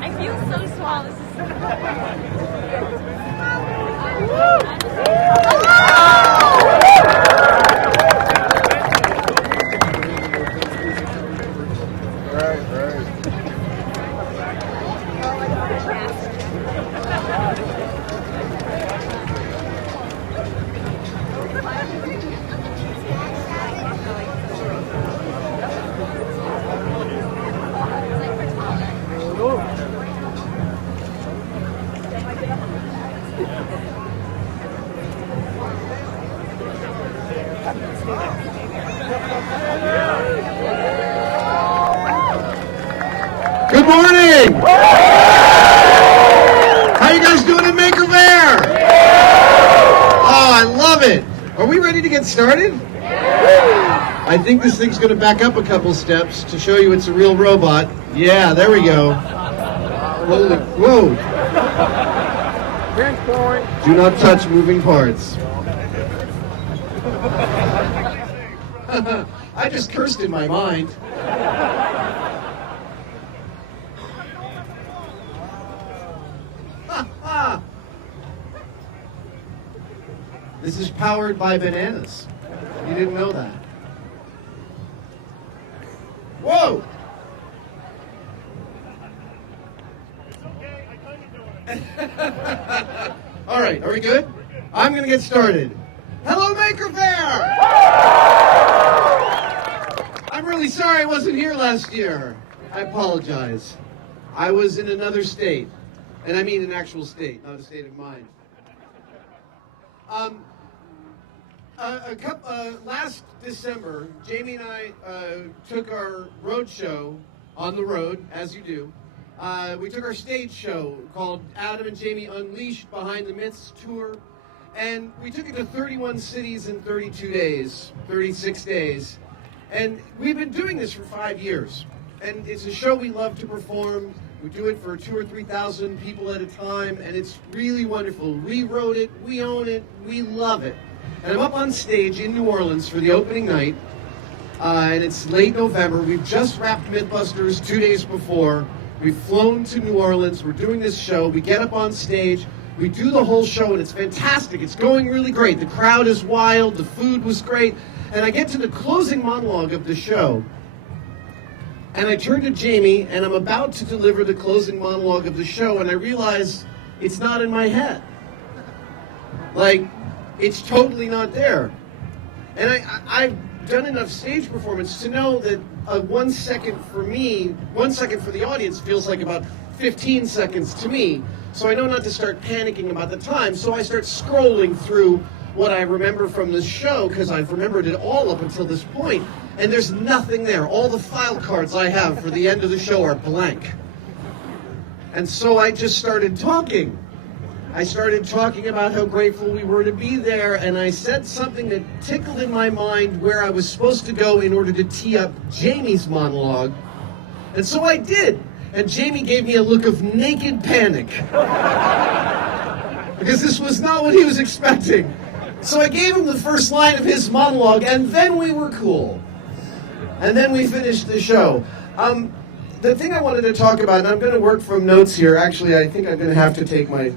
I feel so small. This Good morning! How you guys doing in Maker Faire? Oh, I love it! Are we ready to get started? I think this thing's going to back up a couple steps to show you it's a real robot. Yeah, there we go. Holy, whoa! Do not touch moving parts. I just cursed in my mind. This is powered by bananas. You didn't know that. Whoa! All right, are we good? I'm going to get started. Hello, Maker Faire! I'm really sorry I wasn't here last year. I apologize. I was in another state. And I mean an actual state, not a state of mind. Last December, Jamie and I took our road show on the road, as you do. We took our stage show called Adam and Jamie Unleashed Behind the Myths Tour, and we took it to 31 cities in 32 days, 36 days. And we've been doing this for 5 years. And it's a show we love to perform. We do it for 2,000 or 3,000 people at a time, and it's really wonderful. We wrote it, we own it, we love it. And I'm up on stage in New Orleans for the opening night, and it's late November. We've just wrapped Mythbusters 2 days before. We've flown to New Orleans. We're doing this show. We get up on stage. We do the whole show, and it's fantastic. It's going really great. The crowd is wild. The food was great. And I get to the closing monologue of the show, and I turn to Jamie, and I'm about to deliver the closing monologue of the show, and I realize it's not in my head. Like, it's totally not there. And I've done enough stage performance to know that 1 second for me, 1 second for the audience feels like about 15 seconds to me. So I know not to start panicking about the time, so I start scrolling through what I remember from the show, because I've remembered it all up until this point, and there's nothing there. All the file cards I have for the end of the show are blank. And so I just started talking. I started talking about how grateful we were to be there, and I said something that tickled in my mind where I was supposed to go in order to tee up Jamie's monologue. And so I did. And Jamie gave me a look of naked panic. Because this was not what he was expecting. So I gave him the first line of his monologue, and then we were cool. And then we finished the show. The thing I wanted to talk about, and I'm going to work from notes here. Actually, I think I'm going to have to take my...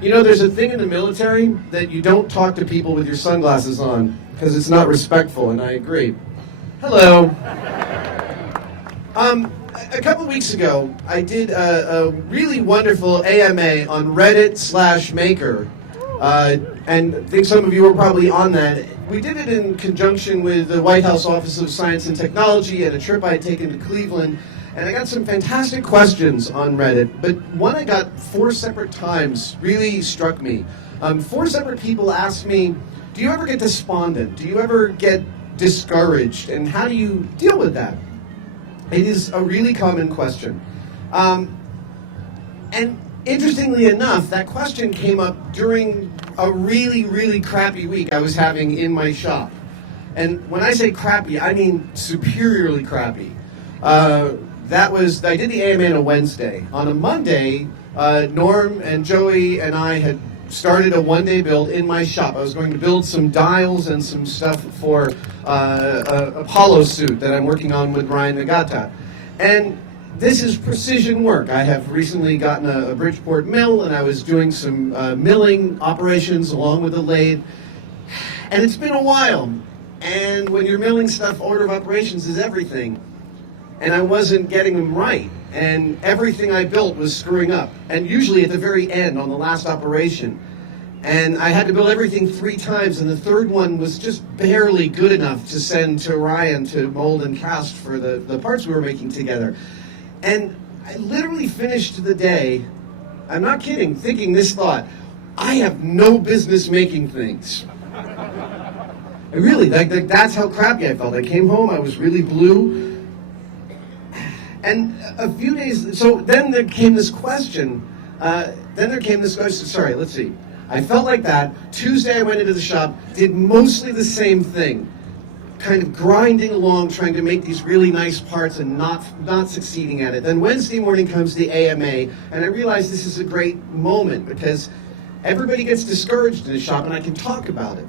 You know, there's a thing in the military that you don't talk to people with your sunglasses on, because it's not respectful, and I agree. Hello. A couple weeks ago, I did a really wonderful AMA on Reddit/Maker, and I think some of you were probably on that. We did it in conjunction with the White House Office of Science and Technology and a trip I had taken to Cleveland, and I got some fantastic questions on Reddit, but one I got 4 separate times really struck me. 4 separate people asked me, do you ever get despondent? Do you ever get discouraged? And how do you deal with that? It is a really common question. And interestingly enough, that question came up during a really, really crappy week I was having in my shop. And when I say crappy, I mean superiorly crappy. I did the AMA on a Wednesday. On a Monday, Norm and Joey and I had started a one-day build in my shop. I was going to build some dials and some stuff for a Apollo suit that I'm working on with Ryan Nagata. And this is precision work. I have recently gotten a Bridgeport mill, and I was doing some milling operations along with a lathe. And it's been a while. And when you're milling stuff, order of operations is everything. And I wasn't getting them right. And everything I built was screwing up. And usually at the very end, on the last operation. And I had to build everything 3 times, and the third one was just barely good enough to send to Ryan to mold and cast for the parts we were making together. And I literally finished the day, I'm not kidding, thinking this thought: I have no business making things. I really, that's how crappy I felt. I came home, I was really blue. And a few days, so then there came this question, sorry, let's see. I felt like that. Tuesday I went into the shop, did mostly the same thing, kind of grinding along, trying to make these really nice parts and not succeeding at it. Then Wednesday morning comes the AMA, and I realized this is a great moment because everybody gets discouraged in the shop, and I can talk about it.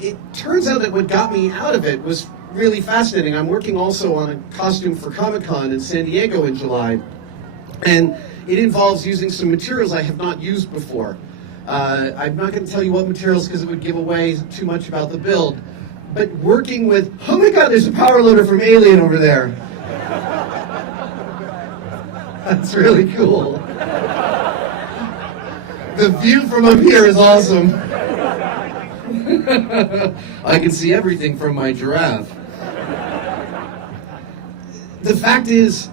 It turns out that what got me out of it was really fascinating. I'm working also on a costume for Comic-Con in San Diego in July, and it involves using some materials I have not used before. I'm not going to tell you what materials because it would give away too much about the build, but working with, oh my god, there's a power loader from Alien over there. That's really cool. The view from up here is awesome. I can see everything from my giraffe. The fact is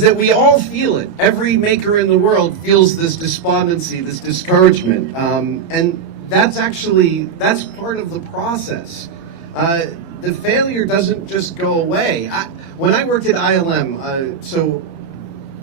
that we all feel it. Every maker in the world feels this despondency, this discouragement. And that's part of the process. The failure doesn't just go away. When I worked at ILM, so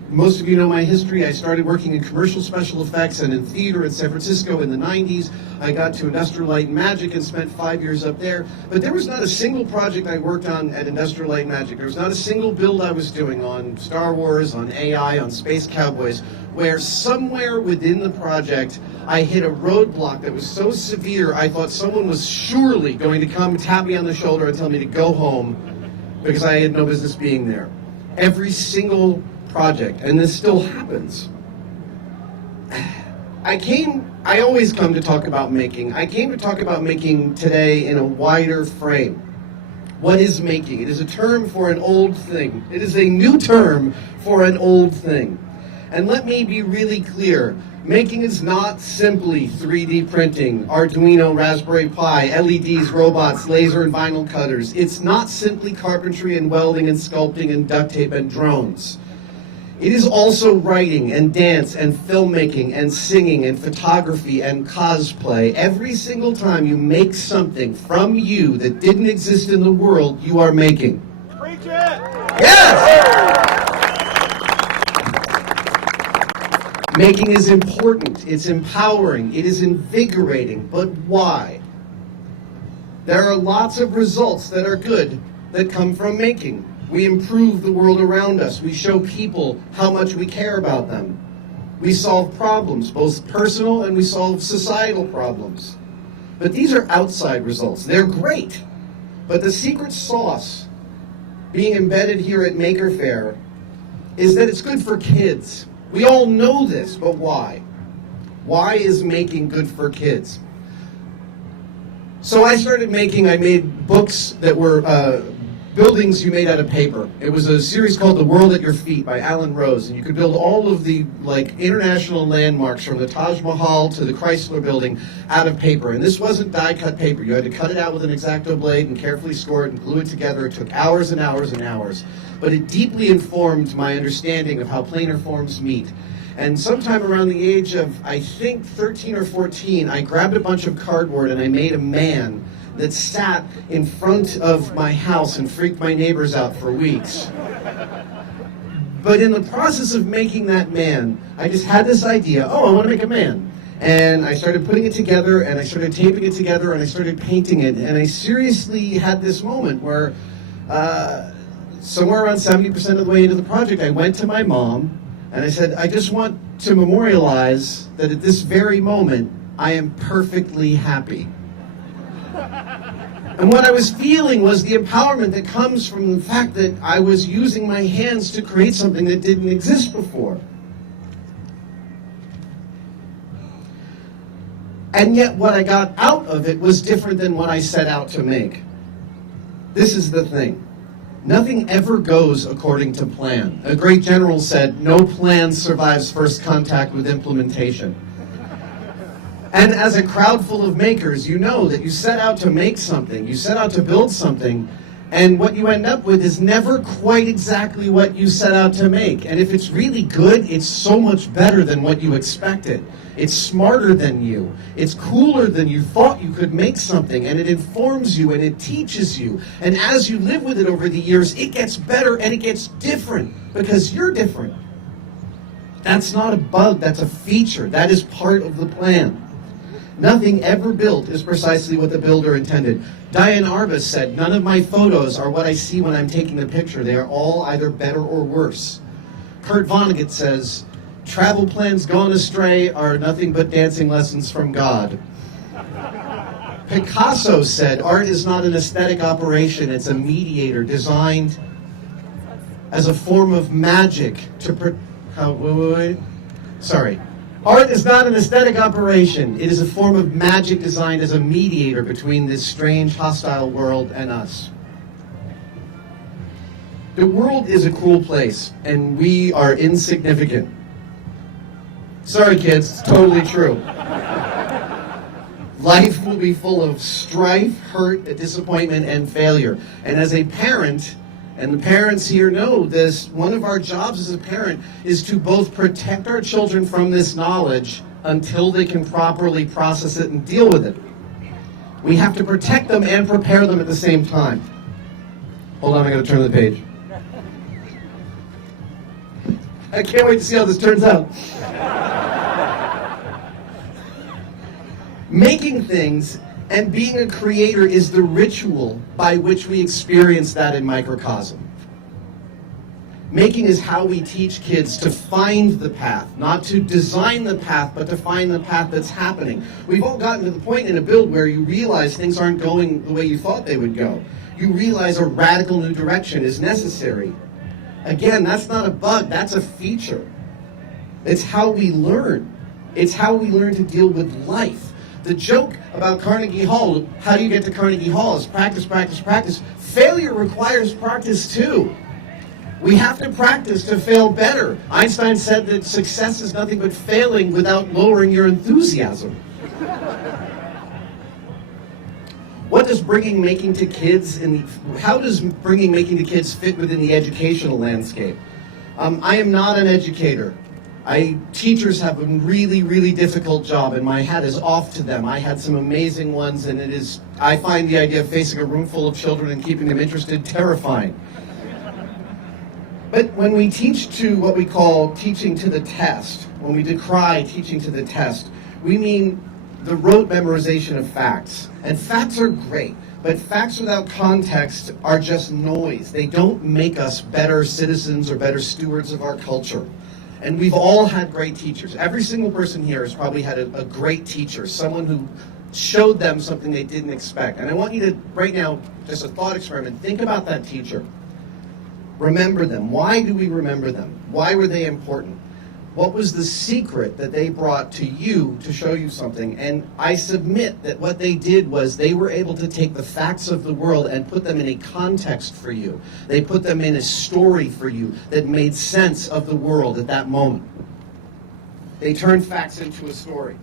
most of you know my history. I started working in commercial special effects and in theater in San Francisco in the 90s. I got to Industrial Light and Magic and spent 5 years up there. But there was not a single project I worked on at Industrial Light and Magic. There was not a single build I was doing on Star Wars, on AI, on Space Cowboys, where somewhere within the project I hit a roadblock that was so severe I thought someone was surely going to come tap me on the shoulder and tell me to go home because I had no business being there. Every single project, and this still happens. I always come to talk about making. I came to talk about making today in a wider frame. What is making? It is a term for an old thing. It is a new term for an old thing. And let me be really clear. Making is not simply 3D printing, Arduino, Raspberry Pi, LEDs, robots, laser and vinyl cutters. It's not simply carpentry and welding and sculpting and duct tape and drones. It is also writing and dance and filmmaking and singing and photography and cosplay. Every single time you make something from you that didn't exist in the world, you are making. Preach it! Yes! Making is important, it's empowering, it is invigorating, but why? There are lots of results that are good that come from making. We improve the world around us. We show people how much we care about them. We solve problems, both personal and we solve societal problems. But these are outside results. They're great. But the secret sauce being embedded here at Maker Faire is that it's good for kids. We all know this, but why? Why is making good for kids? So I made books that were buildings you made out of paper. It was a series called The World at Your Feet by Alan Rose, and you could build all of the international landmarks from the Taj Mahal to the Chrysler Building out of paper. And this wasn't die-cut paper. You had to cut it out with an X-Acto blade and carefully score it and glue it together. It took hours and hours and hours. But it deeply informed my understanding of how planar forms meet. And sometime around the age of, I think, 13 or 14, I grabbed a bunch of cardboard and I made a man that sat in front of my house and freaked my neighbors out for weeks. But in the process of making that man, I just had this idea, I want to make a man. And I started putting it together, and I started taping it together, and I started painting it. And I seriously had this moment where somewhere around 70% of the way into the project, I went to my mom, and I said, I just want to memorialize that at this very moment, I am perfectly happy. And what I was feeling was the empowerment that comes from the fact that I was using my hands to create something that didn't exist before. And yet what I got out of it was different than what I set out to make. This is the thing. Nothing ever goes according to plan. A great general said, "No plan survives first contact with implementation." And as a crowd full of makers, you know that you set out to make something, you set out to build something, and what you end up with is never quite exactly what you set out to make. And if it's really good, it's so much better than what you expected. It's smarter than you. It's cooler than you thought you could make something, and it informs you and it teaches you. And as you live with it over the years, it gets better and it gets different because you're different. That's not a bug, that's a feature. That is part of the plan. Nothing ever built is precisely what the builder intended. Diane Arbus said, "None of my photos are what I see when I'm taking the picture. They are all either better or worse." Kurt Vonnegut says, "Travel plans gone astray are nothing but dancing lessons from God." Picasso said, "Art is not an aesthetic operation, it's a mediator designed as a form of magic to..." Sorry. Art is not an aesthetic operation. It is a form of magic designed as a mediator between this strange, hostile world and us. The world is a cruel place, and we are insignificant. Sorry, kids, it's totally true. Life will be full of strife, hurt, disappointment, and failure. And as a parent, and the parents here know this, one of our jobs as a parent is to both protect our children from this knowledge until they can properly process it and deal with it. We have to protect them and prepare them at the same time. Hold on, I gotta turn the page. I can't wait to see how this turns out. Making things and being a creator is the ritual by which we experience that in microcosm. Making is how we teach kids to find the path, not to design the path, but to find the path that's happening. We've all gotten to the point in a build where you realize things aren't going the way you thought they would go. You realize a radical new direction is necessary. Again, that's not a bug, that's a feature. It's how we learn. It's how we learn to deal with life. The joke about Carnegie Hall, how do you get to Carnegie Hall, is practice, practice, practice. Failure requires practice too. We have to practice to fail better. Einstein said that success is nothing but failing without lowering your enthusiasm. What does bringing making to kids how does bringing making to kids fit within the educational landscape? I am not an educator. Teachers have a really, really difficult job, and my hat is off to them. I had some amazing ones, and I find the idea of facing a room full of children and keeping them interested terrifying. But when we teach to what we call teaching to the test, when we decry teaching to the test, we mean the rote memorization of facts. And facts are great, but facts without context are just noise. They don't make us better citizens or better stewards of our culture. And we've all had great teachers. Every single person here has probably had a great teacher, someone who showed them something they didn't expect. And I want you to, right now, just a thought experiment, think about that teacher. Remember them. Why do we remember them? Why were they important? What was the secret that they brought to you to show you something? And I submit that what they did was they were able to take the facts of the world and put them in a context for you. They put them in a story for you that made sense of the world at that moment. They turned facts into a story.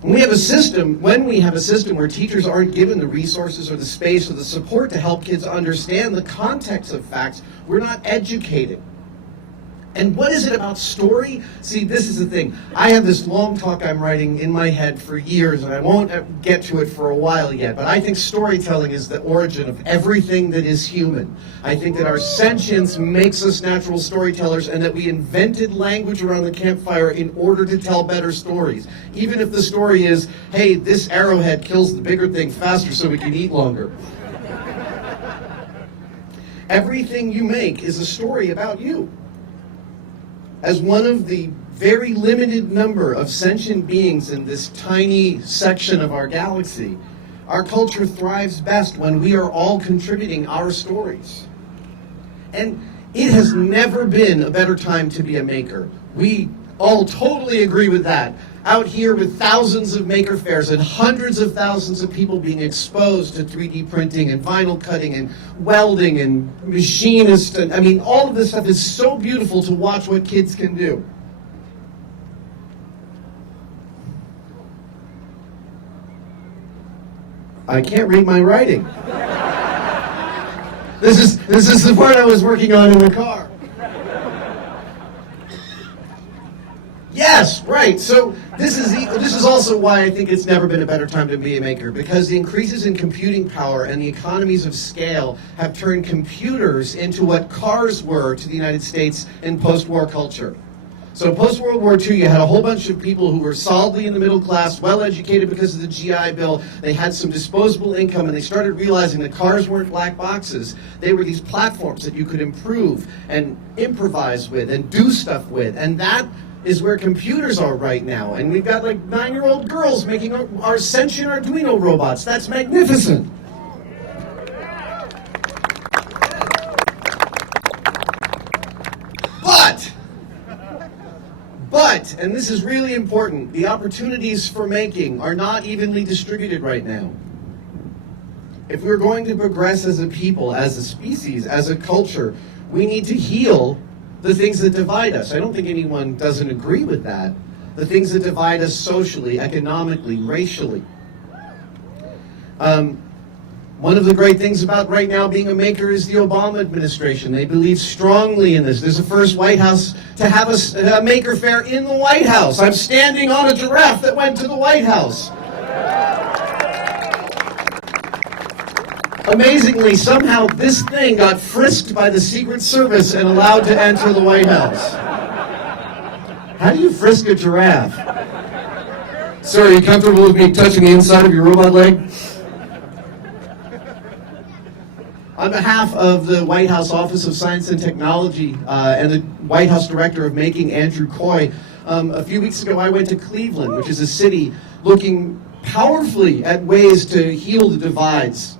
When we have a system where teachers aren't given the resources or the space or the support to help kids understand the context of facts, we're not educated. And what is it about story? See, this is the thing. I have this long talk I'm writing in my head for years, and I won't get to it for a while yet, but I think storytelling is the origin of everything that is human. I think that our sentience makes us natural storytellers, and that we invented language around the campfire in order to tell better stories. Even if the story is, hey, this arrowhead kills the bigger thing faster so we can eat longer. Everything you make is a story about you. As one of the very limited number of sentient beings in this tiny section of our galaxy, Our culture thrives best when we are all contributing our stories. And it has never been a better time to be a maker. We all totally agree with that. Out here with thousands of maker fairs and hundreds of thousands of people being exposed to 3D printing and vinyl cutting and welding and machinist. And I mean, all of this stuff is so beautiful to watch what kids can do. I can't read my writing. This is the part I was working on in the car. Yes, right. So this is also why I think it's never been a better time to be a maker, because the increases in computing power and the economies of scale have turned computers into what cars were to the United States in post-war culture. So post-World War II, you had a whole bunch of people who were solidly in the middle class, well-educated because of the GI Bill. They had some disposable income, and they started realizing that cars weren't black boxes. They were these platforms that you could improve and improvise with and do stuff with. And that is where computers are right now. And we've got like 9-year-old girls making our sentient Arduino robots. That's magnificent. But, and this is really important, the opportunities for making are not evenly distributed right now. If we're going to progress as a people, as a species, as a culture, we need to heal the things that divide us. I don't think anyone doesn't agree with that. The things that divide us socially, economically, racially. One of the great things about right now being a maker is the Obama administration. They believe strongly in this. There's the first White House to have a maker fair in the White House. I'm standing on a giraffe that went to the White House. Amazingly, somehow this thing got frisked by the Secret Service and allowed to enter the White House. How do you frisk a giraffe? Sir, are you comfortable with me touching the inside of your robot leg? On behalf of the White House Office of Science and Technology and the White House Director of Making, Andrew Coy, a few weeks ago I went to Cleveland, which is a city looking powerfully at ways to heal the divides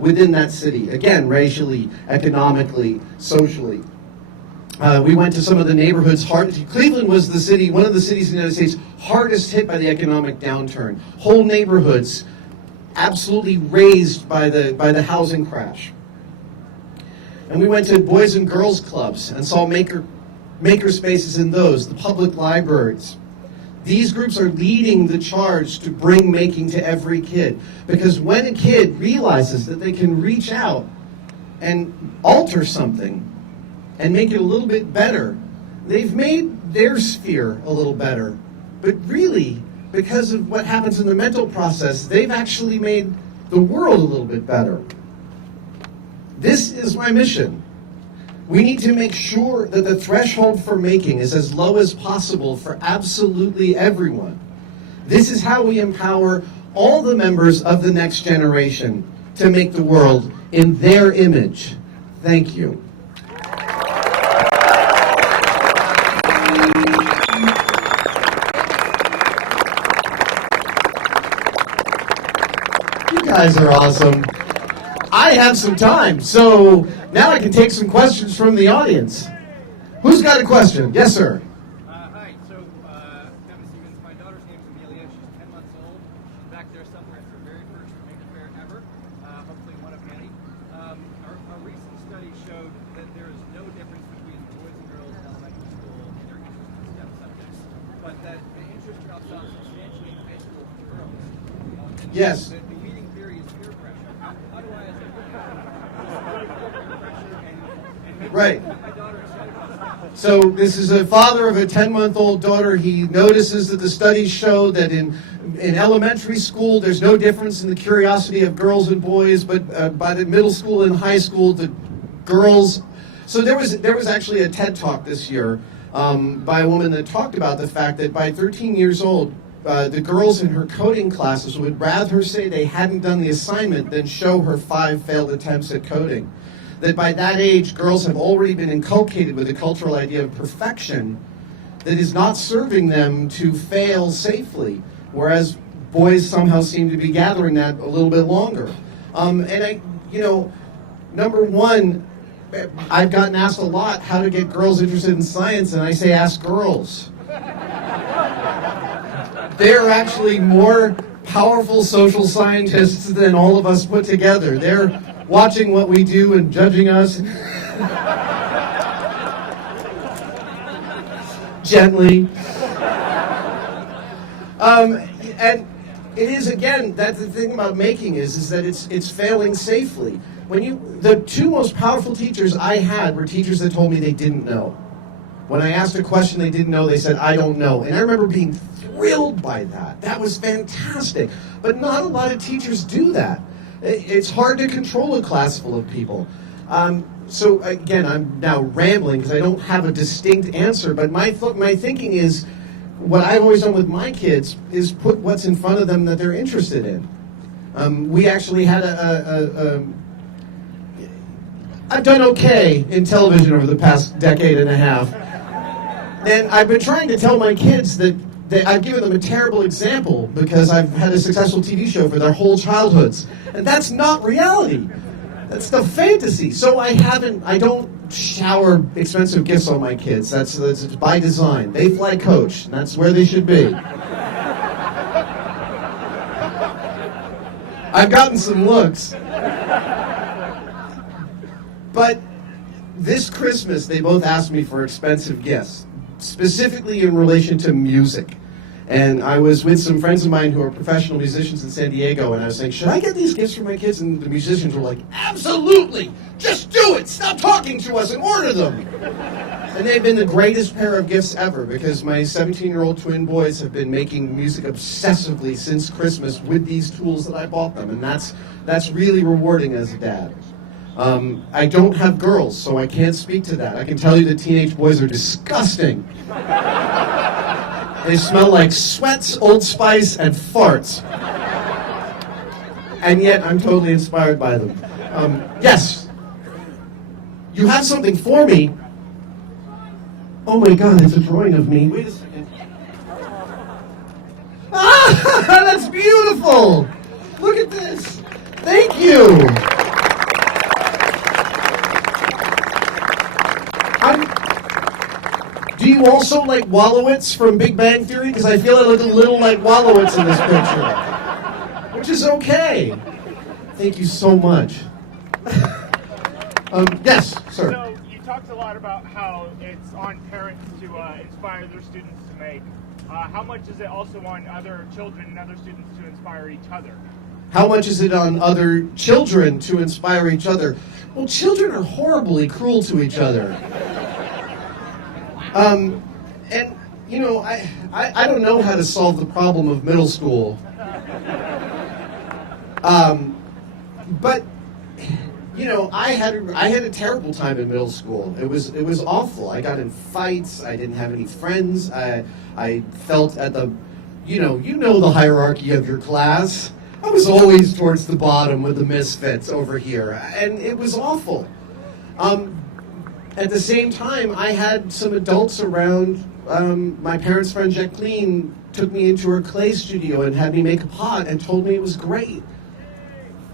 within that city. Again, racially, economically, socially. We went to some of the neighborhoods. Cleveland was the city, one of the cities in the United States hardest hit by the economic downturn. Whole neighborhoods absolutely razed by the housing crash. And we went to boys and girls clubs and saw maker spaces in those, the public libraries. These groups are leading the charge to bring making to every kid. Because when a kid realizes that they can reach out and alter something and make it a little bit better, they've made their sphere a little better. But really, because of what happens in the mental process, they've actually made the world a little bit better. This is my mission. We need to make sure that the threshold for making is as low as possible for absolutely everyone. This is how we empower all the members of the next generation to make the world in their image. Thank you. You guys are awesome. I have some time, so now I can take some questions from the audience. Who's got a question? Yes, sir. Hi. So, Kevin Stevens, my daughter's name is Amelia. She's 10 months old. She's back there somewhere at her very first maker fair ever. Hopefully one of many. A recent study showed that there is no difference between boys and girls in elementary school in their interest in STEM subjects, but that the interest drops off substantially in high school for girls. Yes. The leading theory is peer pressure. How do I, as a Right. So this is a father of a 10-month-old daughter. He notices that the studies show that in elementary school there's no difference in the curiosity of girls and boys, but by the middle school and high school, the girls. So there was actually a TED Talk this year by a woman that talked about the fact that by 13 years old, the girls in her coding classes would rather say they hadn't done the assignment than show her 5 failed attempts at coding. That by that age, girls have already been inculcated with a cultural idea of perfection that is not serving them to fail safely. Whereas boys somehow seem to be gathering that a little bit longer. Number one, I've gotten asked a lot how to get girls interested in science, and I say ask girls. They're actually more powerful social scientists than all of us put together. They're watching what we do and judging us gently. And it is, again, that's the thing about making is that it's failing safely. The two most powerful teachers I had were teachers that told me they didn't know. When I asked a question they didn't know, they said, I don't know. And I remember being thrilled by that. That was fantastic. But not a lot of teachers do that. It's hard to control a class full of people. So again, I'm now rambling because I don't have a distinct answer, but my thinking is, what I've always done with my kids is put what's in front of them that they're interested in. We actually had I've done okay in television over the past decade and a half. And I've been trying to tell my kids that I've given them a terrible example because I've had a successful TV show for their whole childhoods. And that's not reality. That's the fantasy. So I don't shower expensive gifts on my kids. That's by design. They fly coach, and that's where they should be. I've gotten some looks. But this Christmas, they both asked me for expensive gifts, specifically in relation to music. And I was with some friends of mine who are professional musicians in San Diego, and I was saying, should I get these gifts for my kids? And the musicians were like, absolutely! Just do it! Stop talking to us and order them! And they've been the greatest pair of gifts ever, because my 17-year-old twin boys have been making music obsessively since Christmas with these tools that I bought them, and that's really rewarding as a dad. I don't have girls, so I can't speak to that. I can tell you that teenage boys are disgusting. They smell like sweats, Old Spice, and farts. And yet, I'm totally inspired by them. Yes. You have something for me. Oh my God, it's a drawing of me. Wait a second. Ah, that's beautiful. Look at this. Thank you. Do you also like Wallowitz from Big Bang Theory? Because I feel I look a little like Wallowitz in this picture. Which is okay. Thank you so much. Yes, sir. So you talked a lot about how it's on parents to inspire their students to make. How much is it also on other children and other students to inspire each other? How much is it on other children to inspire each other? Well, children are horribly cruel to each other. And, you know, I don't know how to solve the problem of middle school. But, you know, I had a terrible time in middle school. It was awful. I got in fights. I didn't have any friends. I felt at the, you know the hierarchy of your class. I was always towards the bottom with the misfits over here, and it was awful. At the same time, I had some adults around. My parents' friend Jacqueline took me into her clay studio and had me make a pot and told me it was great.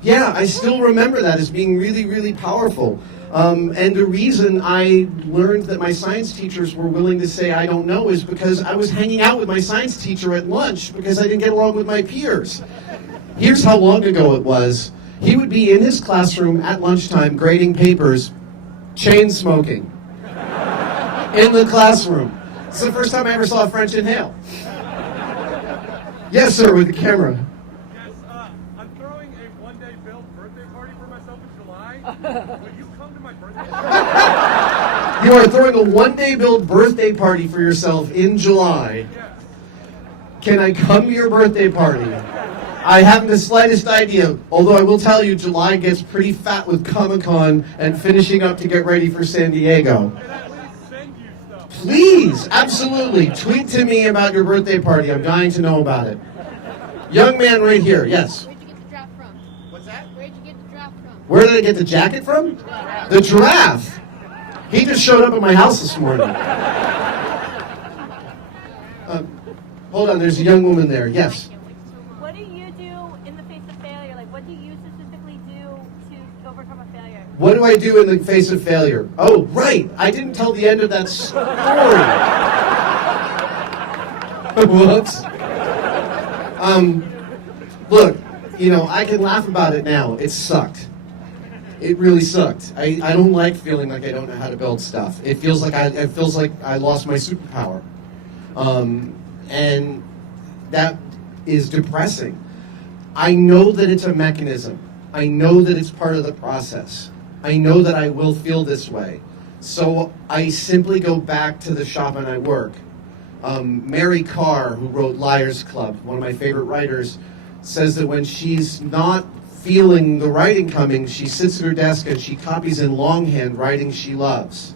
Yeah, I still remember that as being really, really powerful. And the reason I learned that my science teachers were willing to say I don't know is because I was hanging out with my science teacher at lunch because I didn't get along with my peers. Here's how long ago it was. He would be in his classroom at lunchtime grading papers, chain smoking in the classroom. It's the first time I ever saw a French inhale. Yes, sir, with the camera. Yes, I'm throwing a one-day build birthday party for myself in July. Will you come to my birthday party? You are throwing a one-day build birthday party for yourself in July. Yes. Can I come to your birthday party? I haven't the slightest idea, although I will tell you July gets pretty fat with Comic-Con and finishing up to get ready for San Diego. Can I at least send you stuff? Please, absolutely, tweet to me about your birthday party. I'm dying to know about it. Young man right here, yes. Where'd you get the draft from? What's that? Where'd you get the draft from? Where did I get the jacket from? The giraffe. He just showed up at my house this morning. Hold on, there's a young woman there, yes. What What do I do in the face of failure? Oh, right, I didn't tell the end of that story. Whoops. Look, I can laugh about it now. It sucked. It really sucked. I don't like feeling like I don't know how to build stuff. It feels like I lost my superpower. And that is depressing. I know that it's a mechanism. I know that it's part of the process. I know that I will feel this way. So I simply go back to the shop and I work. Mary Carr, who wrote Liars Club, one of my favorite writers, says that when she's not feeling the writing coming, she sits at her desk and she copies in longhand writing she loves.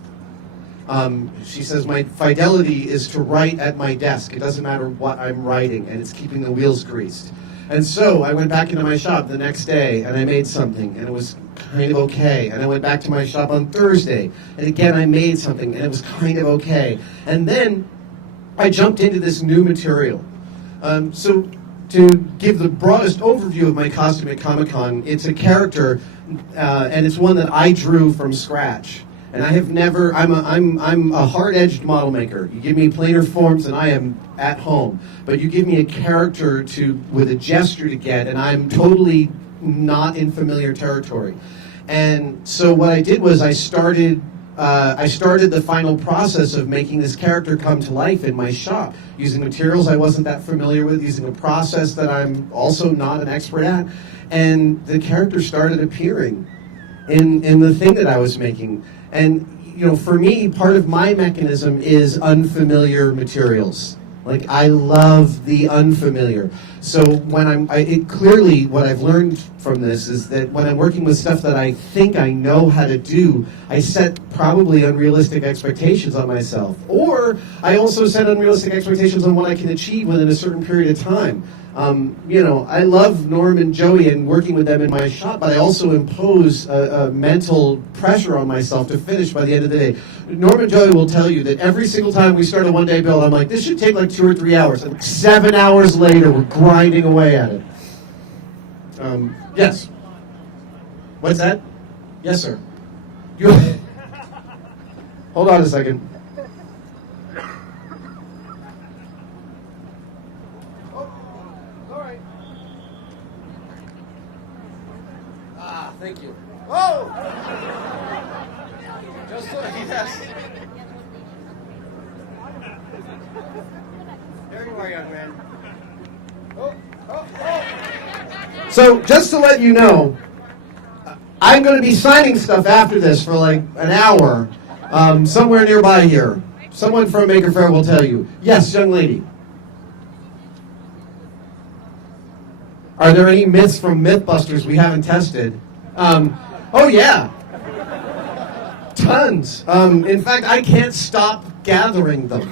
She says, my fidelity is to write at my desk. It doesn't matter what I'm writing, and it's keeping the wheels greased. And so I went back into my shop the next day, and I made something, and it was kind of okay. And I went back to my shop on Thursday, and again I made something, and it was kind of okay. And then I jumped into this new material. So to give the broadest overview of my costume at Comic-Con, it's a character, and it's one that I drew from scratch. And I have never, I'm a hard-edged model maker. You give me planar forms and I am at home. But you give me a character with a gesture to get, and I'm totally not in familiar territory. And so what I did was I started the final process of making this character come to life in my shop, using materials I wasn't that familiar with, using a process that I'm also not an expert at. And the character started appearing in the thing that I was making. And, for me, part of my mechanism is unfamiliar materials. Like, I love the unfamiliar. So when clearly what I've learned from this is that when I'm working with stuff that I think I know how to do, I set probably unrealistic expectations on myself. Or I also set unrealistic expectations on what I can achieve within a certain period of time. I love Norm and Joey and working with them in my shop, but I also impose a mental pressure on myself to finish by the end of the day. Norm and Joey will tell you that every single time we start a one-day build, I'm like, this should take like 2 or 3 hours. And 7 hours later, we're grinding away at it. Yes. What's that? Yes, sir. Hold on a second. Thank you. Whoa! Just so, yes. There you are, young man. So, just to let you know, I'm going to be signing stuff after this for like an hour, somewhere nearby here. Someone from Maker Faire will tell you. Yes, young lady. Are there any myths from Mythbusters we haven't tested? Oh yeah, tons. In fact, I can't stop gathering them.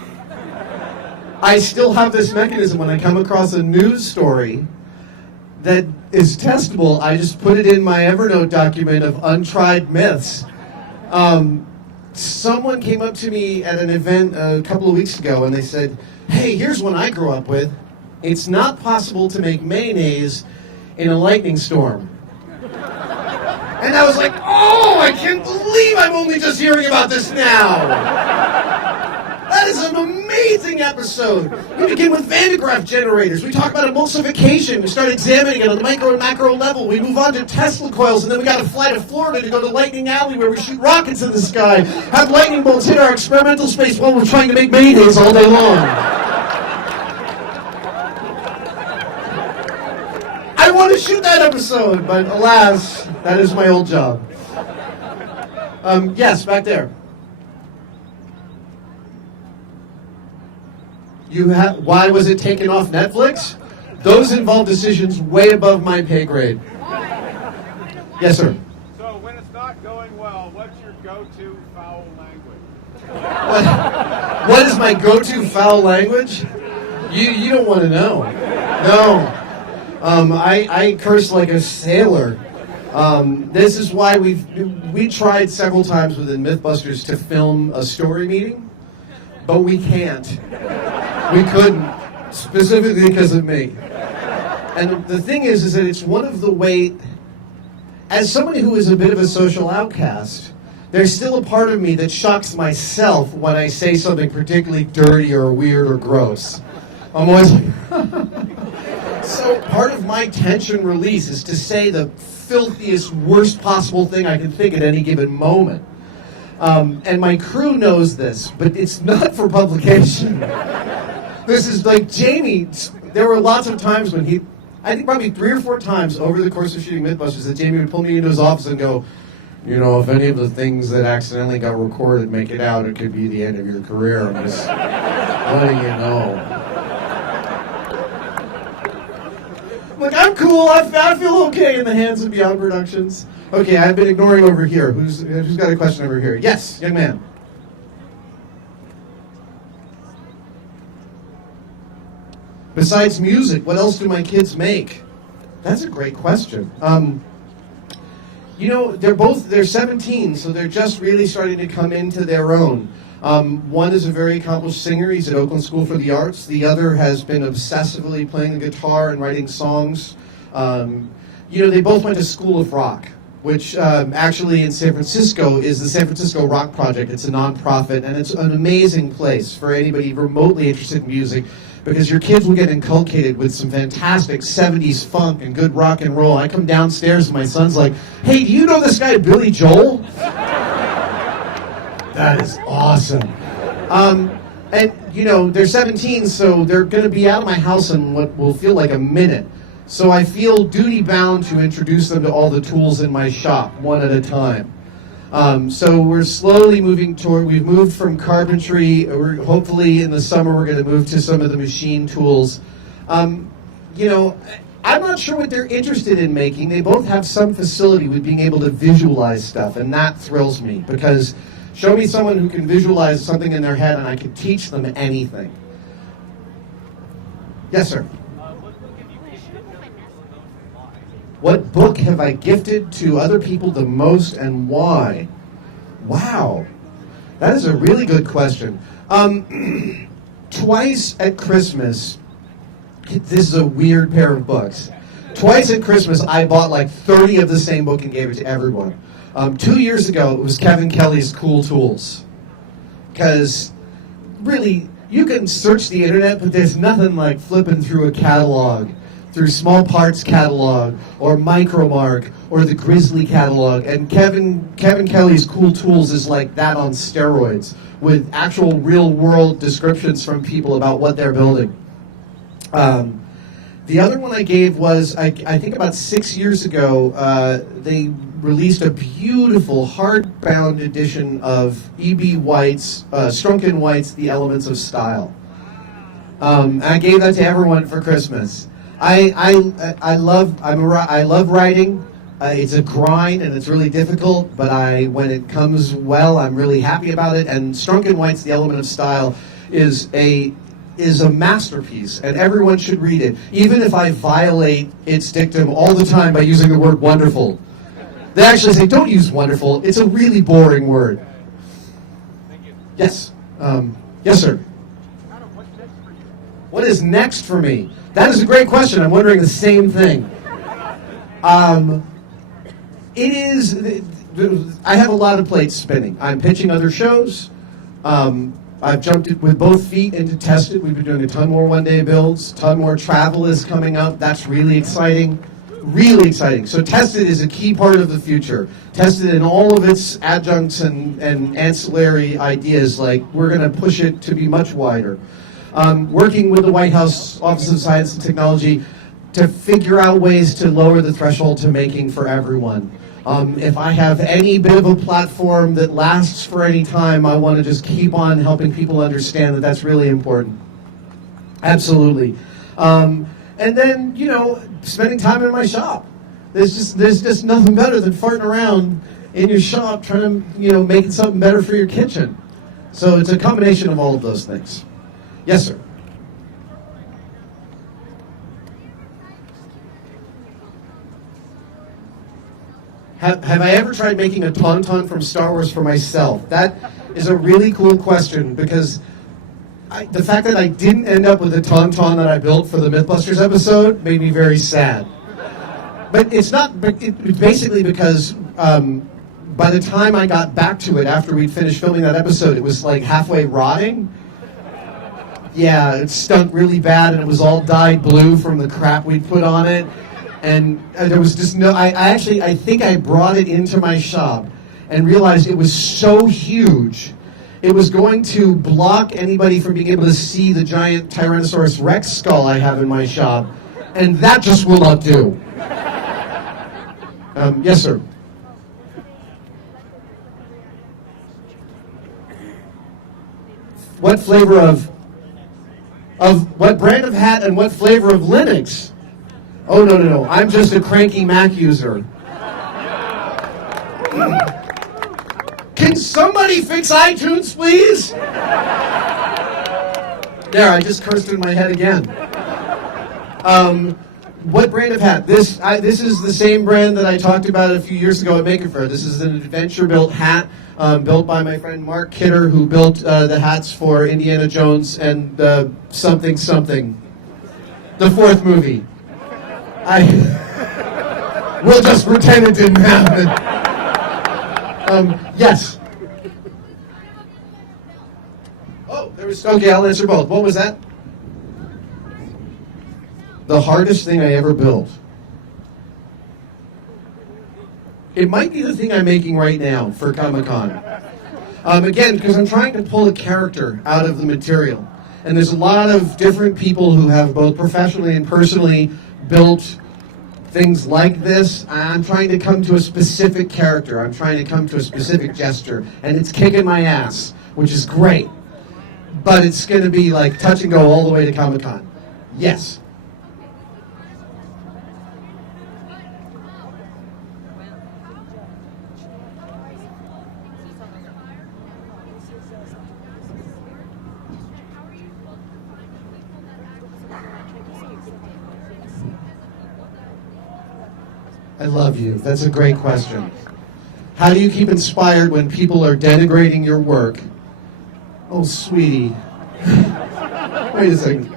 I still have this mechanism when I come across a news story that is testable. I just put it in my Evernote document of untried myths. Someone came up to me at an event a couple of weeks ago and they said, hey, here's one I grew up with. It's not possible to make mayonnaise in a lightning storm. And I was like, oh, I can't believe I'm only just hearing about this now. That is an amazing episode. We begin with Van de Graaff generators. We talk about emulsification. We start examining it on the micro and macro level. We move on to Tesla coils, and then we got to fly to Florida to go to Lightning Alley where we shoot rockets in the sky, have lightning bolts hit our experimental space while we're trying to make mayonnaise all day long. I want to shoot that episode, but alas, that is my old job. Yes, back there. Why was it taken off Netflix? Those involve decisions way above my pay grade. Yes, sir. So when it's not going well, what's your go-to foul language? What is my go-to foul language? You don't want to know. No. I curse like a sailor. This is why we tried several times within Mythbusters to film a story meeting, but we can't. We couldn't, specifically because of me. And the thing is that it's one of the as somebody who is a bit of a social outcast, there's still a part of me that shocks myself when I say something particularly dirty or weird or gross. I'm always like, so part of my tension release is to say the filthiest, worst possible thing I can think at any given moment. And my crew knows this, but it's not for publication. This is like Jamie, there were lots of times when I think probably 3 or 4 times over the course of shooting Mythbusters that Jamie would pull me into his office and go, you know, if any of the things that accidentally got recorded make it out, it could be the end of your career. I'm just letting you know. Like, I'm cool. I feel okay in the hands of Beyond Productions. Okay, I've been ignoring over here. Who's got a question over here? Yes, young man. Besides music, what else do my kids make? That's a great question. You know, they're 17, so they're just really starting to come into their own. One is a very accomplished singer. He's at Oakland School for the Arts. The other has been obsessively playing the guitar and writing songs. You know, they both went to School of Rock, which actually in San Francisco is the San Francisco Rock Project. It's a nonprofit, and it's an amazing place for anybody remotely interested in music, because your kids will get inculcated with some fantastic 70s funk and good rock and roll. I come downstairs and my son's like, hey, do you know this guy Billy Joel? That is awesome. And, you know, they're 17, so they're going to be out of my house in what will feel like a minute. So I feel duty-bound to introduce them to all the tools in my shop, one at a time. So we're slowly moving toward, we've moved from carpentry, hopefully in the summer we're going to move to some of the machine tools. You know, I'm not sure what they're interested in making. They both have some facility with being able to visualize stuff, and that thrills me, because show me someone who can visualize something in their head and I can teach them anything. Yes, sir. What book have I gifted to other people the most and why? Wow, that is a really good question. Twice at Christmas, this is a weird pair of books. Twice at Christmas, I bought like 30 of the same book and gave it to everyone. 2 years ago, it was Kevin Kelly's Cool Tools. Because really, you can search the internet, but there's nothing like flipping through a catalog, through Small Parts catalog, or Micromark, or the Grizzly catalog. And Kevin Kelly's Cool Tools is like that on steroids, with actual real-world descriptions from people about what they're building. The other one I gave was, I think about 6 years ago, they released a beautiful hardbound edition of E.B. White's, Strunk & White's The Elements of Style. I gave that to everyone for Christmas. I love writing. It's a grind and it's really difficult, but when it comes well, I'm really happy about it. And Strunk & White's The Element of Style is a masterpiece, and everyone should read it, even if I violate its dictum all the time by using the word wonderful. They actually say, don't use wonderful. It's a really boring word. Thank you. Yes. Yes, sir. Adam, what's next for you? What is next for me? That is a great question. I'm wondering the same thing. It is, I have a lot of plates spinning. I'm pitching other shows. I've jumped it with both feet into Tested. We've been doing a ton more one-day builds. A ton more travel is coming up. That's really exciting. Really exciting. So Tested is a key part of the future. Tested in all of its adjuncts and ancillary ideas. Like, we're going to push it to be much wider. Working with the White House Office of Science and Technology to figure out ways to lower the threshold to making for everyone. If I have any bit of a platform that lasts for any time, I want to just keep on helping people understand that that's really important. Absolutely. And then, you know, spending time in my shop. There's just nothing better than farting around in your shop trying to, you know, making something better for your kitchen. So it's a combination of all of those things. Yes, sir. Have I ever tried making a tauntaun from Star Wars for myself? That is a really cool question, because the fact that I didn't end up with a tauntaun that I built for the Mythbusters episode made me very sad. But it's not. But it's basically because by the time I got back to it after we'd finished filming that episode, it was like halfway rotting. Yeah, it stunk really bad, and it was all dyed blue from the crap we'd put on it. And there was just no. I think I brought it into my shop and realized it was so huge. It was going to block anybody from being able to see the giant Tyrannosaurus Rex skull I have in my shop, and that just will not do. Yes, sir. What flavor of what brand of hat and what flavor of Linux? Oh, no. I'm just a cranky Mac user. Can somebody fix iTunes, please? There, I just cursed in my head again. What brand of hat? This is the same brand that I talked about a few years ago at Maker Faire. This is an adventure-built hat built by my friend Mark Kidder, who built the hats for Indiana Jones and something. The fourth movie. We'll just pretend it didn't happen. Yes. Oh, there was. Okay, I'll answer both. What was that? The hardest thing I ever built. It might be the thing I'm making right now for Comic-Con. Again, because I'm trying to pull a character out of the material. And there's a lot of different people who have both professionally and personally built things like this. I'm trying to come to a specific character. I'm trying to come to a specific gesture. And it's kicking my ass, which is great. But it's going to be like touch and go all the way to Comic-Con. Yes. I love you. That's a great question. How do you keep inspired when people are denigrating your work? Oh, sweetie. Wait a second.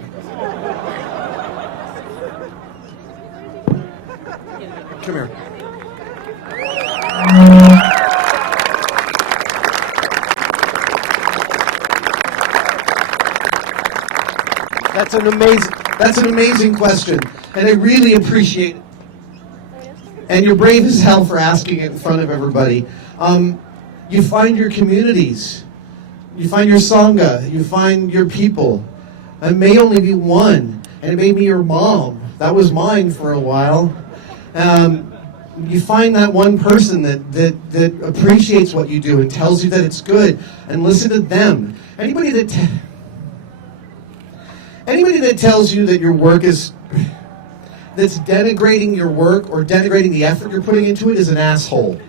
Come here. That's an amazing question, and I really appreciate it. And you're brave as hell for asking it in front of everybody. You find your communities. You find your Sangha. You find your people. It may only be one, and it may be your mom. That was mine for a while. You find that one person that appreciates what you do and tells you that it's good, and listen to them. Anybody that tells you that your work is... that's denigrating your work or denigrating the effort you're putting into it is an asshole.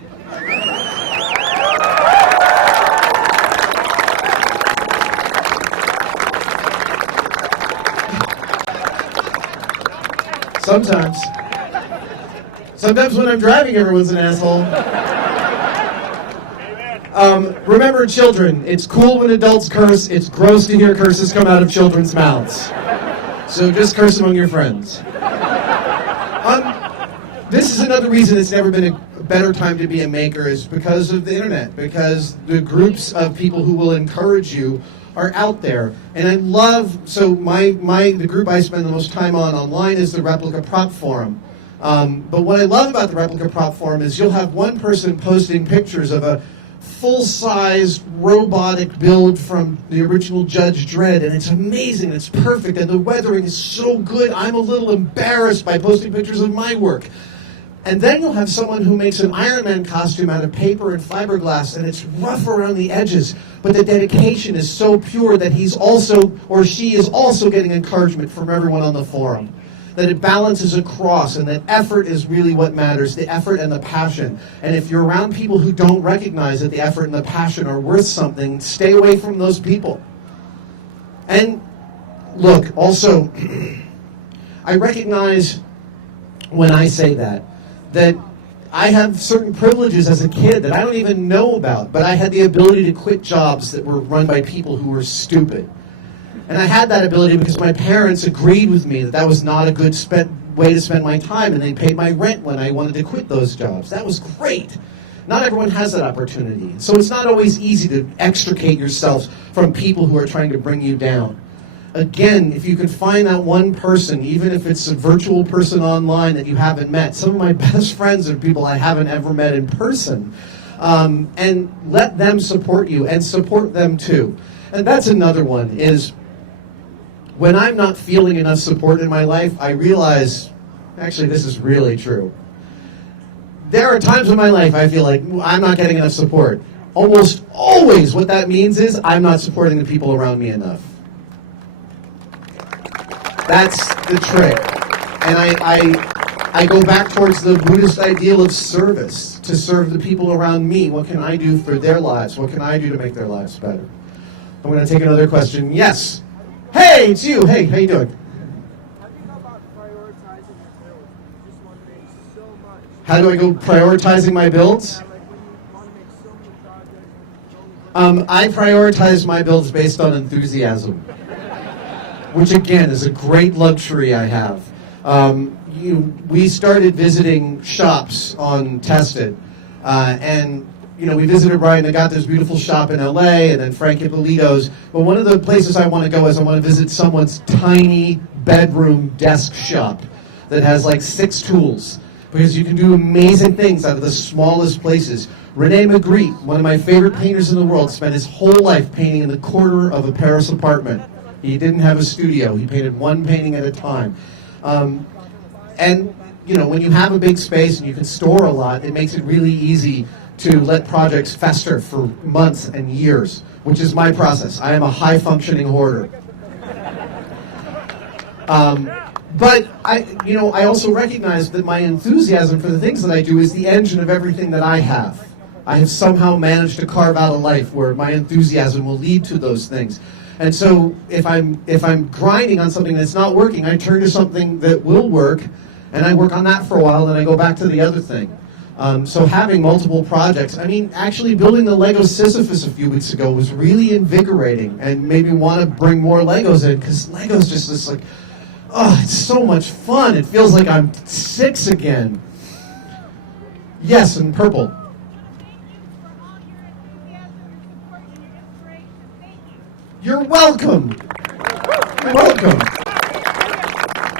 Sometimes when I'm driving, everyone's an asshole. Remember, children, it's cool when adults curse. It's gross to hear curses come out of children's mouths. So just curse among your friends. This is another reason it's never been a better time to be a maker, is because of the internet, because the groups of people who will encourage you are out there. And I love, so the group I spend the most time on online is the Replica Prop Forum. But what I love about the Replica Prop Forum is you'll have one person posting pictures of a full-size robotic build from the original Judge Dredd, and it's amazing, it's perfect, and the weathering is so good, I'm a little embarrassed by posting pictures of my work. And then you'll have someone who makes an Iron Man costume out of paper and fiberglass, and it's rough around the edges, but the dedication is so pure that he's also, or she is also getting encouragement from everyone on the forum. That it balances across, and that effort is really what matters, the effort and the passion. And if you're around people who don't recognize that the effort and the passion are worth something, stay away from those people. And look, also, I recognize when I say that I have certain privileges as a kid that I don't even know about, but I had the ability to quit jobs that were run by people who were stupid. And I had that ability because my parents agreed with me that that was not a good way to spend my time, and they paid my rent when I wanted to quit those jobs. That was great. Not everyone has that opportunity. So it's not always easy to extricate yourself from people who are trying to bring you down. Again, if you can find that one person, even if it's a virtual person online that you haven't met, some of my best friends are people I haven't ever met in person, and let them support you and support them too. And that's another one, is when I'm not feeling enough support in my life, I realize, actually this is really true. There are times in my life I feel like I'm not getting enough support. Almost always what that means is I'm not supporting the people around me enough. That's the trick. And I go back towards the Buddhist ideal of service, to serve the people around me. What can I do for their lives? What can I do to make their lives better? I'm going to take another question. Yes. Hey, it's you. Hey, how you doing? How do you go about prioritizing your builds? You just want to make so much. How do I go prioritizing my builds? Like when you want to make so many projects. I prioritize my builds based on enthusiasm, which again is a great luxury I have. We started visiting shops on Tested, and we visited Ryan Nagata's beautiful shop in LA, and then Frank Ippolito's. But one of the places I want to go is I want to visit someone's tiny bedroom desk shop that has like 6 tools, because you can do amazing things out of the smallest places. Rene Magritte, one of my favorite painters in the world, spent his whole life painting in the corner of a Paris apartment. He didn't have a studio. He painted one painting at a time. And when you have a big space and you can store a lot, it makes it really easy to let projects fester for months and years, which is my process. I am a high-functioning hoarder. But I also recognize that my enthusiasm for the things that I do is the engine of everything that I have. I have somehow managed to carve out a life where my enthusiasm will lead to those things. And so if I'm grinding on something that's not working, I turn to something that will work, and I work on that for a while, and I go back to the other thing. So having multiple projects, actually building the Lego Sisyphus a few weeks ago was really invigorating and made me want to bring more Legos in, because Lego's just this it's so much fun. It feels like I'm 6 again. Yes, in purple. You're welcome. You're welcome.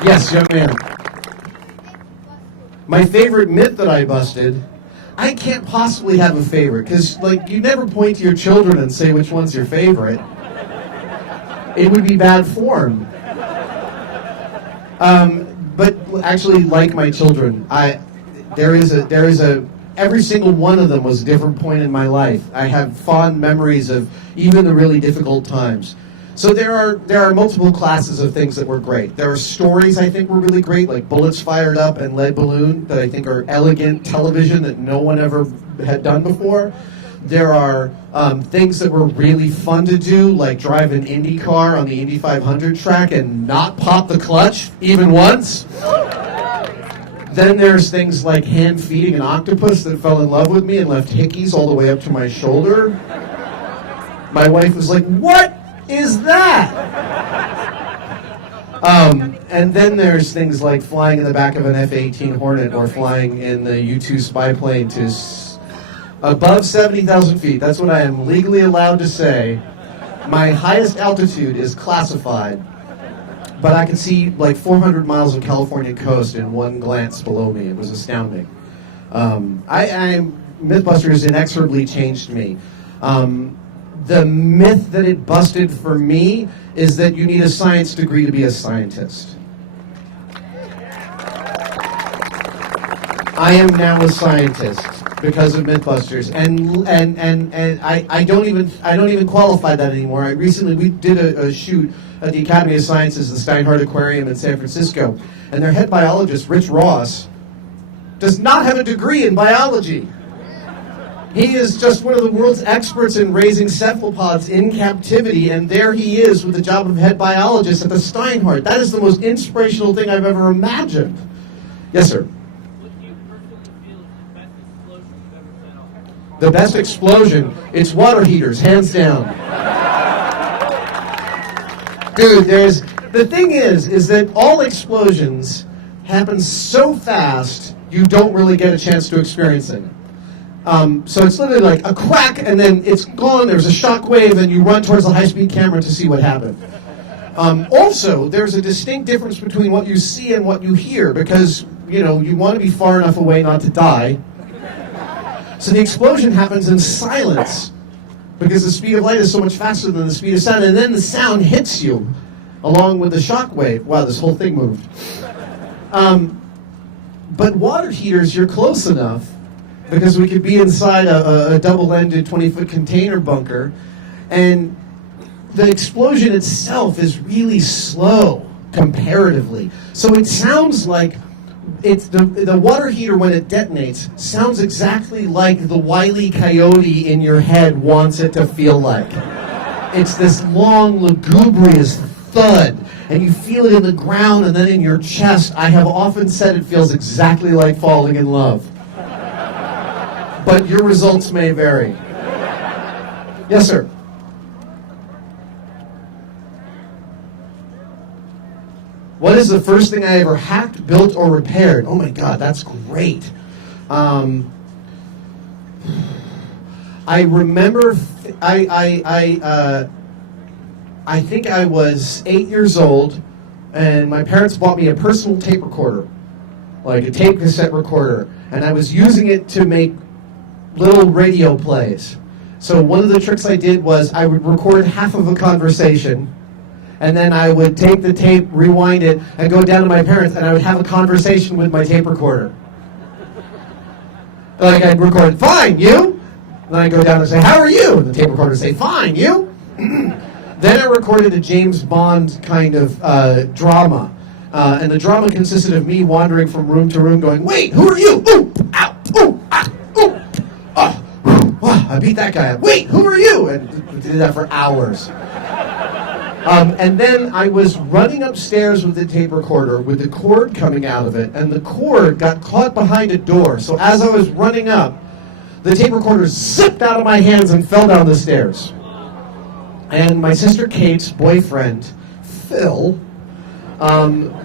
Yes, young man. My favorite myth that I busted, I can't possibly have a favorite, because you never point to your children and say which one's your favorite. It would be bad form. But actually, like my children, every single one of them was a different point in my life. I have fond memories of even the really difficult times. So there are multiple classes of things that were great. There are stories I think were really great, like Bullets Fired Up and Lead Balloon, that I think are elegant television that no one ever had done before. There are things that were really fun to do, like drive an Indy car on the Indy 500 track and not pop the clutch even once. Then there's things like hand feeding an octopus that fell in love with me and left hickeys all the way up to my shoulder. My wife was like, "What is that?" And then there's things like flying in the back of an F-18 Hornet or flying in the U-2 spy plane to above 70,000 feet. That's what I am legally allowed to say. My highest altitude is classified, but I could see 400 miles of California coast in one glance below me. It was astounding. Mythbusters inexorably changed me. The myth that it busted for me is that you need a science degree to be a scientist. I am now a scientist because of Mythbusters, and I don't even qualify that anymore. We did a shoot at the Academy of Sciences, the Steinhardt Aquarium in San Francisco, and their head biologist, Rich Ross, does not have a degree in biology. He is just one of the world's experts in raising cephalopods in captivity, and there he is with the job of head biologist at the Steinhardt. That is the most inspirational thing I've ever imagined. Yes, sir. The best explosion, it's water heaters, hands down. Dude, the thing is that all explosions happens so fast, you don't really get a chance to experience it. So it's literally like a crack, and then it's gone. There's a shock wave, and you run towards the high-speed camera to see what happened. Also, there's a distinct difference between what you see and what you hear, because you want to be far enough away not to die. So the explosion happens in silence, because the speed of light is so much faster than the speed of sound, and then the sound hits you along with the shock wave. Wow, this whole thing moved. But water heaters, you're close enough, because we could be inside a double-ended 20-foot container bunker, and the explosion itself is really slow comparatively. So it sounds like it's the water heater, when it detonates, sounds exactly like the Wile E. Coyote in your head wants it to feel like. It's this long, lugubrious thud, and you feel it in the ground and then in your chest. I have often said it feels exactly like falling in love. But your results may vary. Yes, sir. What is the first thing I ever hacked, built, or repaired? Oh my God, that's great. I remember, I think I was 8 years old, and my parents bought me a personal tape recorder, like a tape cassette recorder, and I was using it to make little radio plays. So one of the tricks I did was I would record half of a conversation, and then I would take the tape, rewind it, and go down to my parents, and I would have a conversation with my tape recorder. Like, I'd record, "Fine, you?" And then I'd go down and say, "How are you?" And the tape recorder would say, "Fine, you?" Then I recorded a James Bond kind of drama. And the drama consisted of me wandering from room to room going, "Wait, who are you? Ooh, ow, ooh, ah, ooh, oh, wow, I beat that guy up. Wait, who are you?" And we did that for hours. And then I was running upstairs with the tape recorder with the cord coming out of it, and the cord got caught behind a door. So as I was running up, the tape recorder zipped out of my hands and fell down the stairs. And my sister Kate's boyfriend, Phil,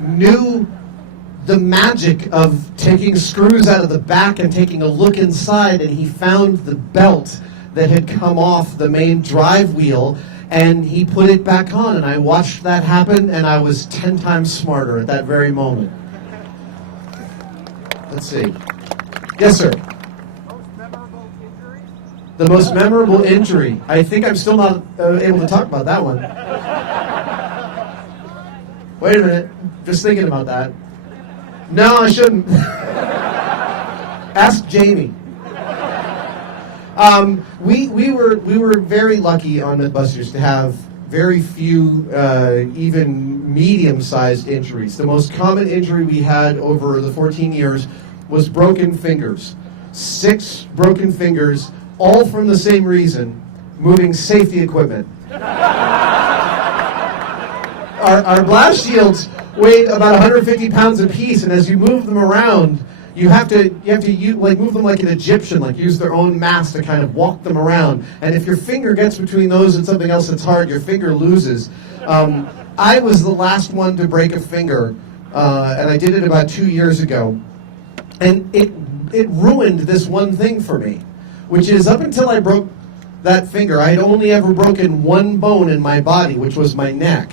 knew the magic of taking screws out of the back and taking a look inside, and he found the belt that had come off the main drive wheel, and he put it back on, and I watched that happen, and I was 10 times smarter at that very moment. Let's see. Yes, sir. Most memorable injury? The most memorable injury. I think I'm still not able to talk about that one. Wait a minute. Just thinking about that. No, I shouldn't. Ask Jamie. We were very lucky on Mythbusters to have very few even medium-sized injuries. The most common injury we had over the 14 years was broken fingers. 6 broken fingers, all from the same reason: moving safety equipment. Our blast shields weighed about 150 pounds apiece, and as you move them around, you have to move them like an Egyptian, like use their own mass to kind of walk them around. And if your finger gets between those and something else that's hard, your finger loses. I was the last one to break a finger, and I did it about 2 years ago. And it ruined this one thing for me, which is up until I broke that finger, I had only ever broken one bone in my body, which was my neck.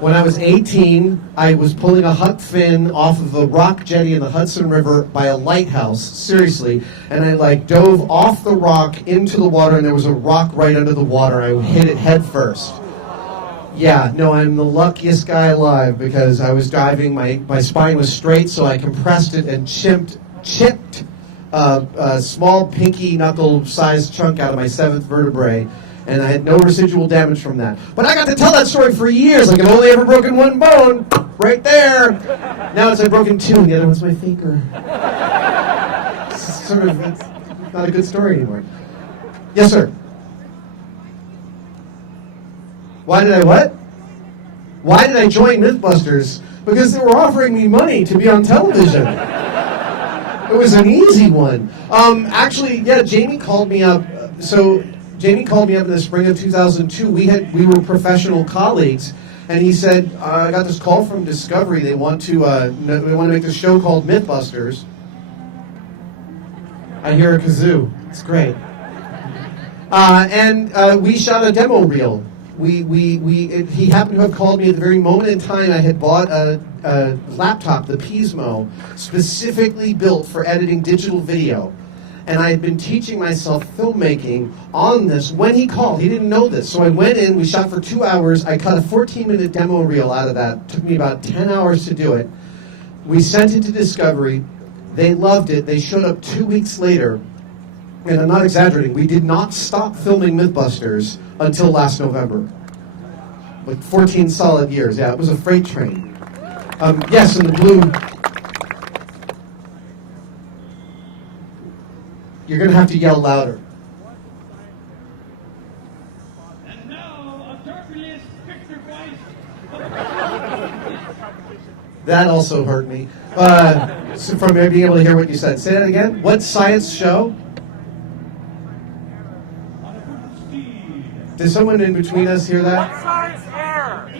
When I was 18, I was pulling a Huck Finn off of a rock jetty in the Hudson River by a lighthouse, seriously, and I dove off the rock into the water, and there was a rock right under the water. I hit it head first. Yeah, no, I'm the luckiest guy alive, because I was diving, my spine was straight, so I compressed it and chipped a small pinky knuckle-sized chunk out of my 7th vertebrae, and I had no residual damage from that. But I got to tell that story for years. Like, I've only ever broken one bone, right there. Now I've broken 2, and the other one's my finger. It's not a good story anymore. Yes, sir. Why did I what? Why did I join Mythbusters? Because they were offering me money to be on television. It was an easy one. Actually, yeah, Jamie called me up. Jamie called me up in the spring of 2002. We were professional colleagues, And he said, I got this call from Discovery. They want to make this show called Mythbusters. I hear a kazoo. It's great. And we shot a demo reel. He happened to have called me at the very moment in time I had bought a laptop, the Pismo, specifically built for editing digital video. And I had been teaching myself filmmaking on this when he called. He didn't know this. So I went in, we shot for 2 hours. I cut a 14-minute demo reel out of that. It took me about 10 hours to do it. We sent it to Discovery. They loved it. They showed up 2 weeks later. And I'm not exaggerating, we did not stop filming Mythbusters until last November. Like 14 solid years. Yeah, it was a freight train. Yes, in the blue. You're going to have to yell louder. And now, a turbulent picture voice. That also hurt me. So from being able to hear what you said. Say that again. What science show? Did someone in between us hear that? Science error.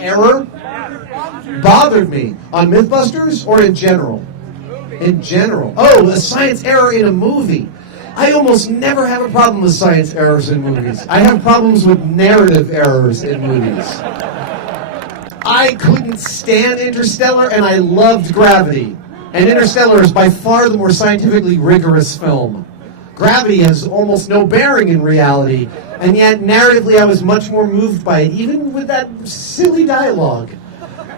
Error? Bothered me. On Mythbusters or in general? In general. Oh, a science error in a movie. I almost never have a problem with science errors in movies. I have problems with narrative errors in movies. I couldn't stand Interstellar, and I loved Gravity. And Interstellar is by far the more scientifically rigorous film. Gravity has almost no bearing in reality, and yet narratively I was much more moved by it, even with that silly dialogue.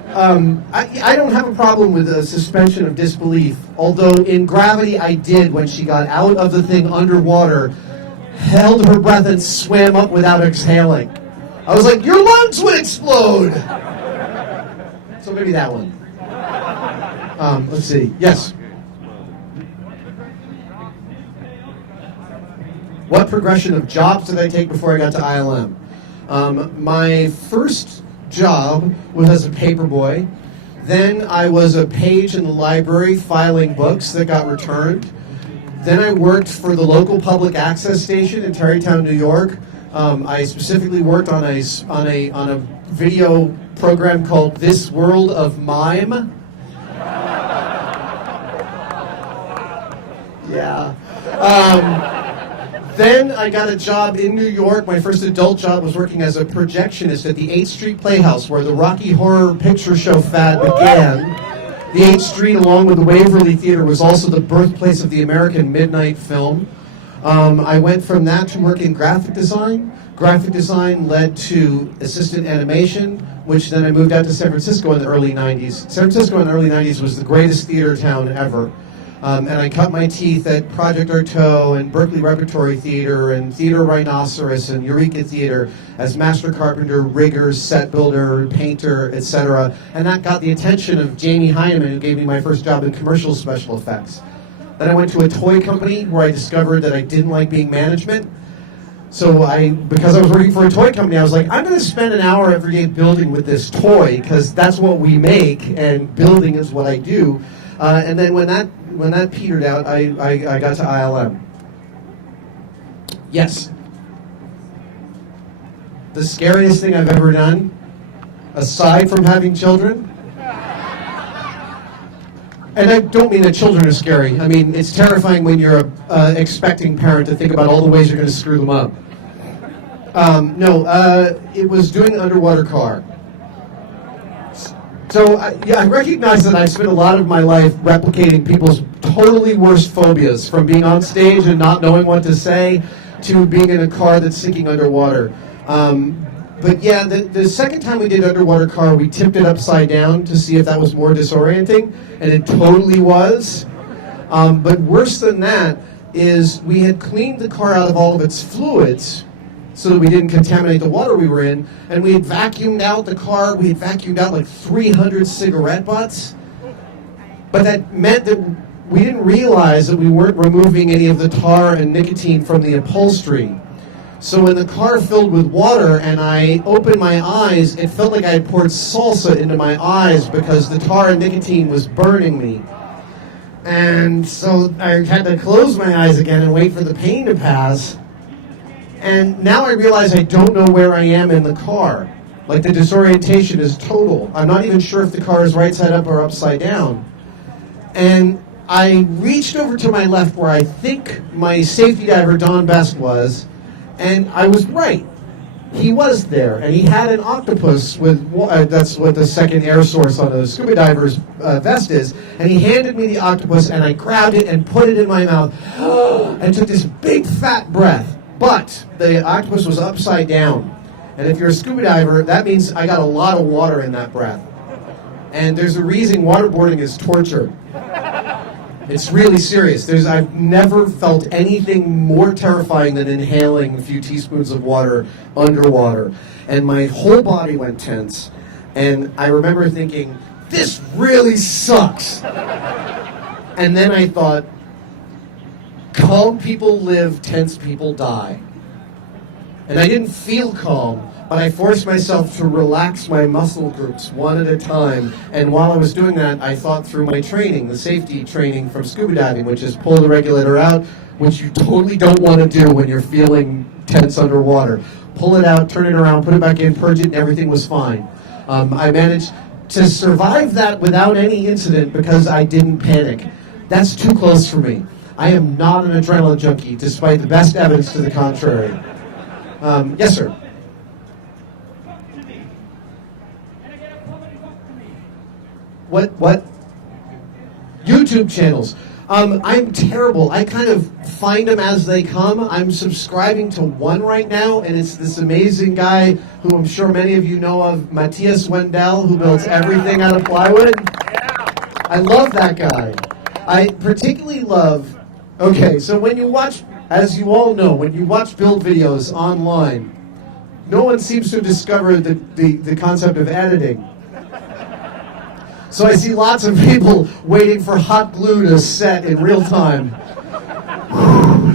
I don't have a problem with a suspension of disbelief, although in Gravity I did when she got out of the thing underwater, held her breath and swam up without exhaling. I was like, your lungs would explode! So maybe that one. Let's see. Yes? What progression of jobs did I take before I got to ILM? My first job was as a paperboy. Then I was a page in the library filing books that got returned. Then I worked for the local public access station in Tarrytown, New York. I specifically worked on a video program called This World of Mime. Yeah. Then I got a job in New York. My first adult job was working as a projectionist at the 8th Street Playhouse, where the Rocky Horror Picture Show fad began. The 8th Street, along with the Waverly Theater, was also the birthplace of the American midnight film. I went from that to work in graphic design. Graphic design led to assistant animation, which then I moved out to San Francisco in the early 90s. San Francisco in the early 90s was the greatest theater town ever. And I cut my teeth at Project Artaud and Berkeley Repertory Theater and Theater Rhinoceros and Eureka Theater as master carpenter, rigger, set builder, painter, etc. And that got the attention of Jamie Heineman, who gave me my first job in commercial special effects. Then I went to a toy company where I discovered that I didn't like being management. So because I was working for a toy company, I was like, I'm going to spend an hour every day building with this toy because that's what we make and building is what I do. And then when that petered out, I got to ILM. Yes. The scariest thing I've ever done, aside from having children, and I don't mean that children are scary. I mean, it's terrifying when you're an expecting parent to think about all the ways you're going to screw them up. It was doing an underwater car. So I recognize that I spent a lot of my life replicating people's totally worst phobias, from being on stage and not knowing what to say to being in a car that's sinking underwater. But yeah, the second time we did underwater car, we tipped it upside down to see if that was more disorienting, and it totally was. But worse than that is we had cleaned the car out of all of its fluids so that we didn't contaminate the water we were in, and we had vacuumed out the car. We had vacuumed out like 300 cigarette butts. But that meant that we didn't realize that we weren't removing any of the tar and nicotine from the upholstery. So when the car filled with water and I opened my eyes, it felt like I had poured salsa into my eyes because the tar and nicotine was burning me. And so I had to close my eyes again and wait for the pain to pass. And now I realize I don't know where I am in the car. Like the disorientation is total. I'm not even sure if the car is right side up or upside down. And I reached over to my left where I think my safety diver, Don Best, was, and I was right. He was there, and he had an octopus with, that's what the second air source on a scuba diver's vest is, and he handed me the octopus, and I grabbed it and put it in my mouth, and took this big fat breath. But the octopus was upside down, and if you're a scuba diver, that means I got a lot of water in that breath. And there's a reason waterboarding is torture. It's really serious. I've never felt anything more terrifying than inhaling a few teaspoons of water underwater. And my whole body went tense. And I remember thinking, this really sucks. And then I thought, calm people live, tense people die. And I didn't feel calm, but I forced myself to relax my muscle groups one at a time. And while I was doing that, I thought through my training, the safety training from scuba diving, which is pull the regulator out, which you totally don't want to do when you're feeling tense underwater. Pull it out, turn it around, put it back in, purge it, and everything was fine. I managed to survive that without any incident because I didn't panic. That's too close for me. I am not an adrenaline junkie, despite the best evidence to the contrary. Yes, sir. What? YouTube channels. I'm terrible. I kind of find them as they come. I'm subscribing to one right now, and it's this amazing guy who I'm sure many of you know of, Matthias Wendell, who builds everything out of plywood. I love that guy. I particularly love... Okay, so when you watch, as you all know, when you watch build videos online, no one seems to have discovered the concept of editing. So I see lots of people waiting for hot glue to set in real time.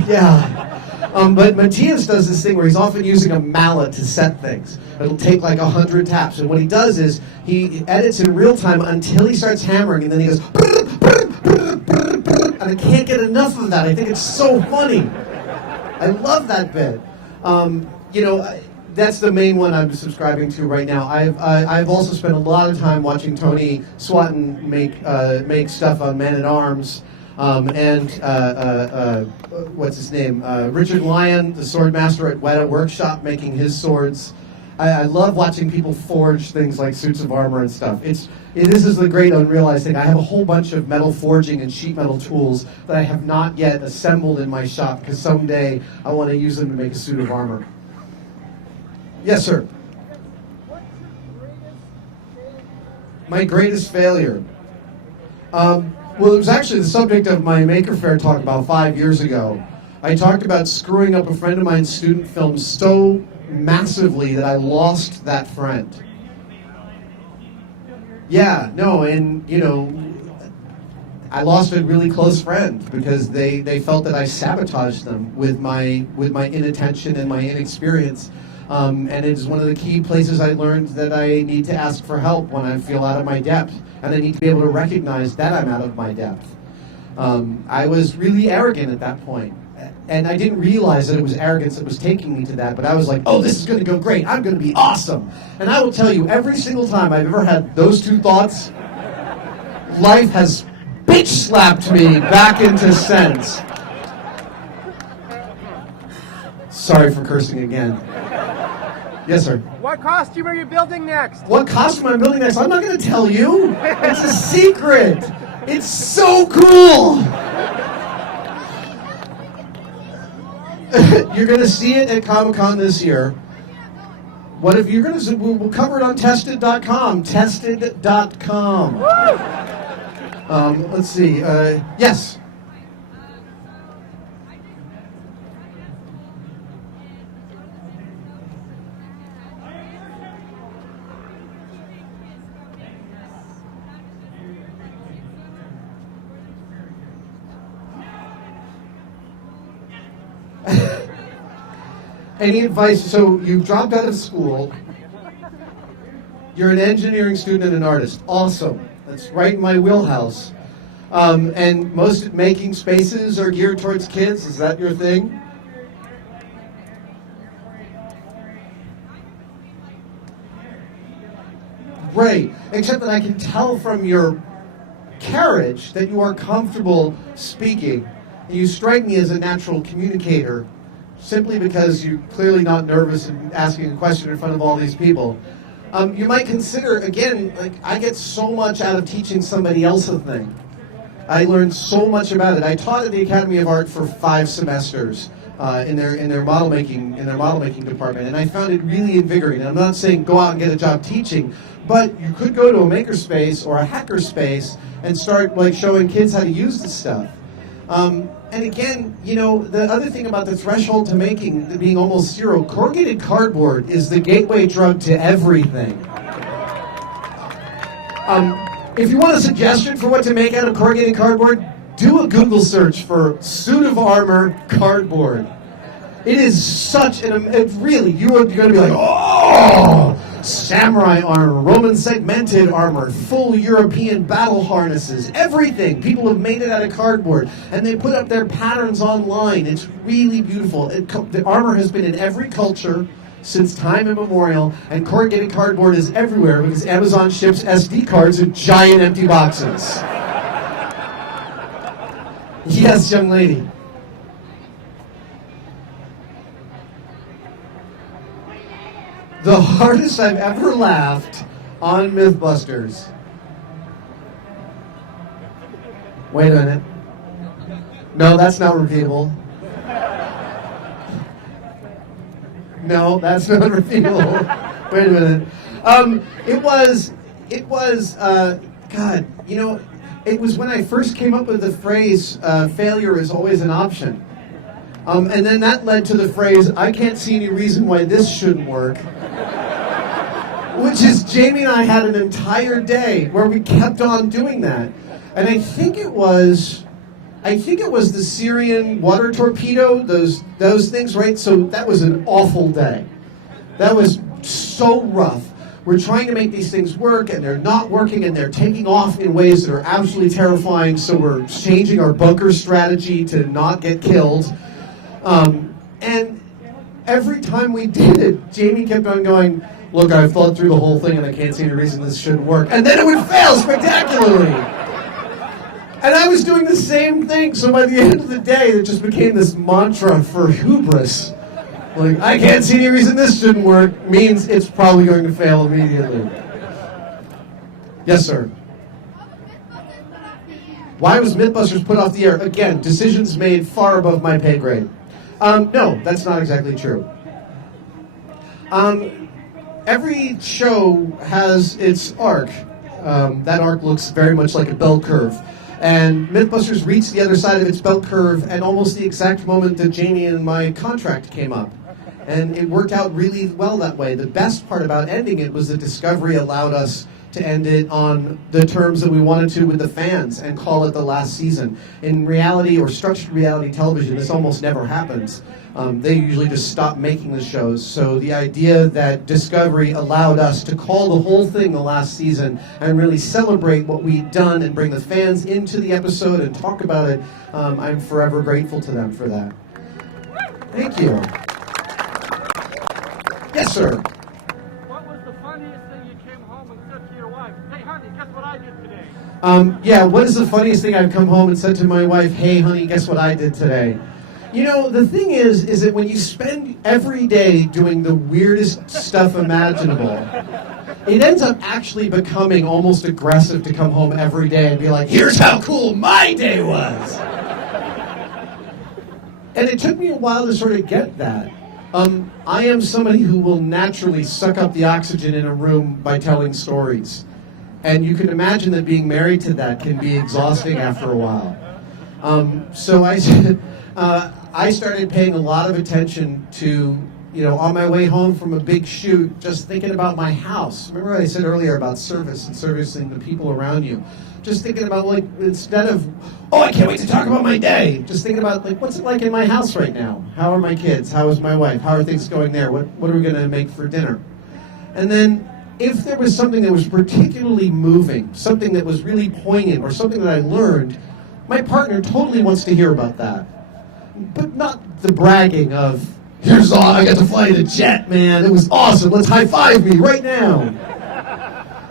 Yeah. But Matthias does this thing where he's often using a mallet to set things. It'll take like 100 taps. And what he does is he edits in real time until he starts hammering, and then he goes... And I can't get enough of that. I think it's so funny. I love that bit. That's the main one I'm subscribing to right now. I've also spent a lot of time watching Tony Swatton make stuff on Man at Arms, and what's his name? Richard Lyon, the sword master at Weta Workshop, making his swords. I love watching people forge things like suits of armor and stuff. This is the great unrealized thing. I have a whole bunch of metal forging and sheet metal tools that I have not yet assembled in my shop because someday I want to use them to make a suit of armor. Yes, sir. What's your greatest failure? My greatest failure. Well, it was actually the subject of my Maker Faire talk about 5 years ago. I talked about screwing up a friend of mine's student film so massively that I lost that friend. Yeah, no, and I lost a really close friend because they felt that I sabotaged them with my inattention and my inexperience. And it is one of the key places I learned that I need to ask for help when I feel out of my depth. And I need to be able to recognize that I'm out of my depth. I was really arrogant at that point. And I didn't realize that it was arrogance that was taking me to that. But I was like, oh, this is going to go great. I'm going to be awesome. And I will tell you, every single time I've ever had those two thoughts, life has bitch slapped me back into sense. Sorry for cursing again. Yes, sir. What costume are you building next? What costume I'm building next? I'm not going to tell you. It's a secret. It's so cool. You're going to see it at Comic-Con this year. What if you're going to? We'll cover it on Tested.com. Tested.com. Let's see. Yes. Any advice? So you dropped out of school. You're an engineering student and an artist. Awesome. That's right in my wheelhouse. And most making spaces are geared towards kids. Is that your thing? great, except that I can tell from your carriage that you are comfortable speaking. You strike me as a natural communicator, simply because you're clearly not nervous and asking a question in front of all these people. You might consider, again, like I get so much out of teaching somebody else a thing. I learned so much about it. I taught at the Academy of Art for 5 semesters in their model making department, and I found it really invigorating. I'm not saying go out and get a job teaching, but you could go to a makerspace or a hackerspace and start like showing kids how to use this stuff. And again, you know, the other thing about the threshold to making being almost zero, corrugated cardboard is the gateway drug to everything. If you want a suggestion for what to make out of corrugated cardboard, do a Google search for suit of armor cardboard. It is such an, really, you are going to be like, oh, samurai armor, Roman segmented armor, full European battle harnesses, everything. People have made it out of cardboard, and they put up their patterns online. It's really beautiful. The armor has been in every culture since time immemorial, and corrugated cardboard is everywhere because Amazon ships SD cards in giant empty boxes. Yes, young lady. The hardest I've ever laughed on Mythbusters. Wait a minute. No, that's not repeatable. No, that's not repeatable. Wait a minute. It was, God, you know, it was when I first came up with the phrase, failure is always an option. And then that led to the phrase, I can't see any reason why this shouldn't work. Which is, Jamie and I had an entire day where we kept on doing that. And I think it was the Syrian water torpedo, those things, right? So that was an awful day. That was so rough. We're trying to make these things work, and they're not working, and they're taking off in ways that are absolutely terrifying, so we're changing our bunker strategy to not get killed. And every time we did it, Jamie kept on going, look, I've thought through the whole thing, and I can't see any reason this shouldn't work. And then it would fail spectacularly. And I was doing the same thing, so by the end of the day, it just became this mantra for hubris. Like, I can't see any reason this shouldn't work, means it's probably going to fail immediately. Yes, sir. Why was Mythbusters put off the air? Again, decisions made far above my pay grade. No, that's not exactly true. Every show has its arc. That arc looks very much like a bell curve. And Mythbusters reached the other side of its bell curve at almost the exact moment that Jamie and my contract came up. And it worked out really well that way. The best part about ending it was that Discovery allowed us to end it on the terms that we wanted to with the fans and call it the last season. In reality or structured reality television, this almost never happens. They usually just stop making the shows. So the idea that Discovery allowed us to call the whole thing the last season and really celebrate what we'd done and bring the fans into the episode and talk about it, I'm forever grateful to them for that. Thank you. Yes, sir. What was the funniest thing you came home and said to your wife? Hey, honey, guess what I did today? Yeah, what is the funniest thing I've come home and said to my wife? Hey, honey, guess what I did today? You know, the thing is that when you spend every day doing the weirdest stuff imaginable, it ends up actually becoming almost aggressive to come home every day and be like, here's how cool my day was. And it took me a while to sort of get that. I am somebody who will naturally suck up the oxygen in a room by telling stories. And you can imagine that being married to that can be exhausting after a while. So I started paying a lot of attention to, you know, on my way home from a big shoot, just thinking about my house. Remember what I said earlier about service and servicing the people around you? Just thinking about, like, instead of, oh, I can't wait to talk about my day, just thinking about, like, what's it like in my house right now? How are my kids? How is my wife? How are things going there? What are we going to make for dinner? And then if there was something that was particularly moving, something that was really poignant, or something that I learned, my partner totally wants to hear about that. But not the bragging of, here's all, I got to fly in a jet, man. It was awesome. Let's high-five me right now.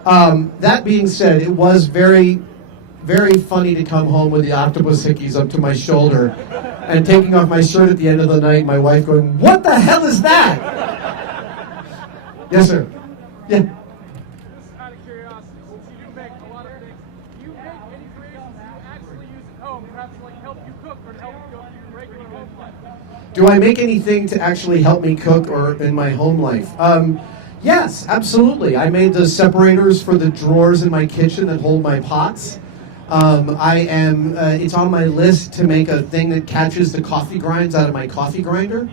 That being said, it was very, very funny to come home with the octopus hickeys up to my shoulder and taking off my shirt at the end of the night, my wife going, "What the hell is that?" Yes, sir. Yeah. Just out of curiosity, since you do make a lot of things, do you make any creations you actually use at home, perhaps to like help you cook or to help you go through your regular home life? Do I make anything to actually help me cook or in my home life? Yes, absolutely. I made the separators for the drawers in my kitchen that hold my pots. It's on my list to make a thing that catches the coffee grinds out of my coffee grinder.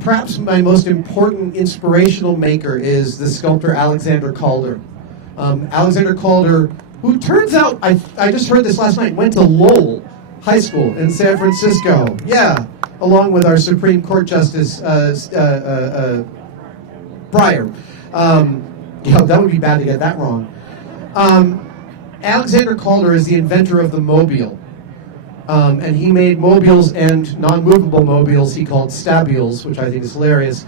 Perhaps my most important inspirational maker is the sculptor Alexander Calder. Alexander Calder, who turns out, I just heard this last night, went to Lowell High School in San Francisco. Yeah, along with our Supreme Court Justice Breyer. Yeah, that would be bad to get that wrong. Alexander Calder is the inventor of the mobile. And he made mobiles and non-movable mobiles he called stabiles, which I think is hilarious.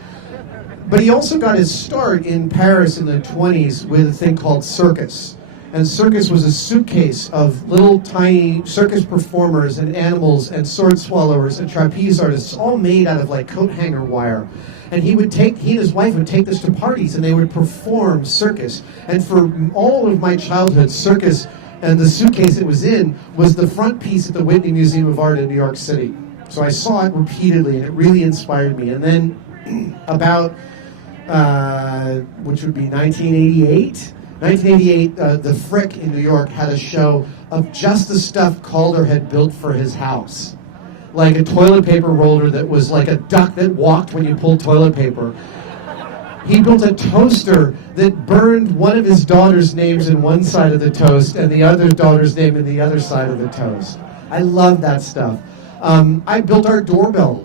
But he also got his start in Paris in the 20s with a thing called circus. And circus was a suitcase of little tiny circus performers and animals and sword swallowers and trapeze artists, all made out of like coat hanger wire. And he and his wife would take this to parties and they would perform circus. And for all of my childhood, circus and the suitcase it was in was the front piece at the Whitney Museum of Art in New York City. So I saw it repeatedly and it really inspired me. And then about, which would be 1988, the Frick in New York had a show of just the stuff Calder had built for his house. Like a toilet paper roller that was like a duck that walked when you pulled toilet paper. He built a toaster that burned one of his daughter's names in one side of the toast and the other daughter's name in the other side of the toast. I love that stuff. I built our doorbell.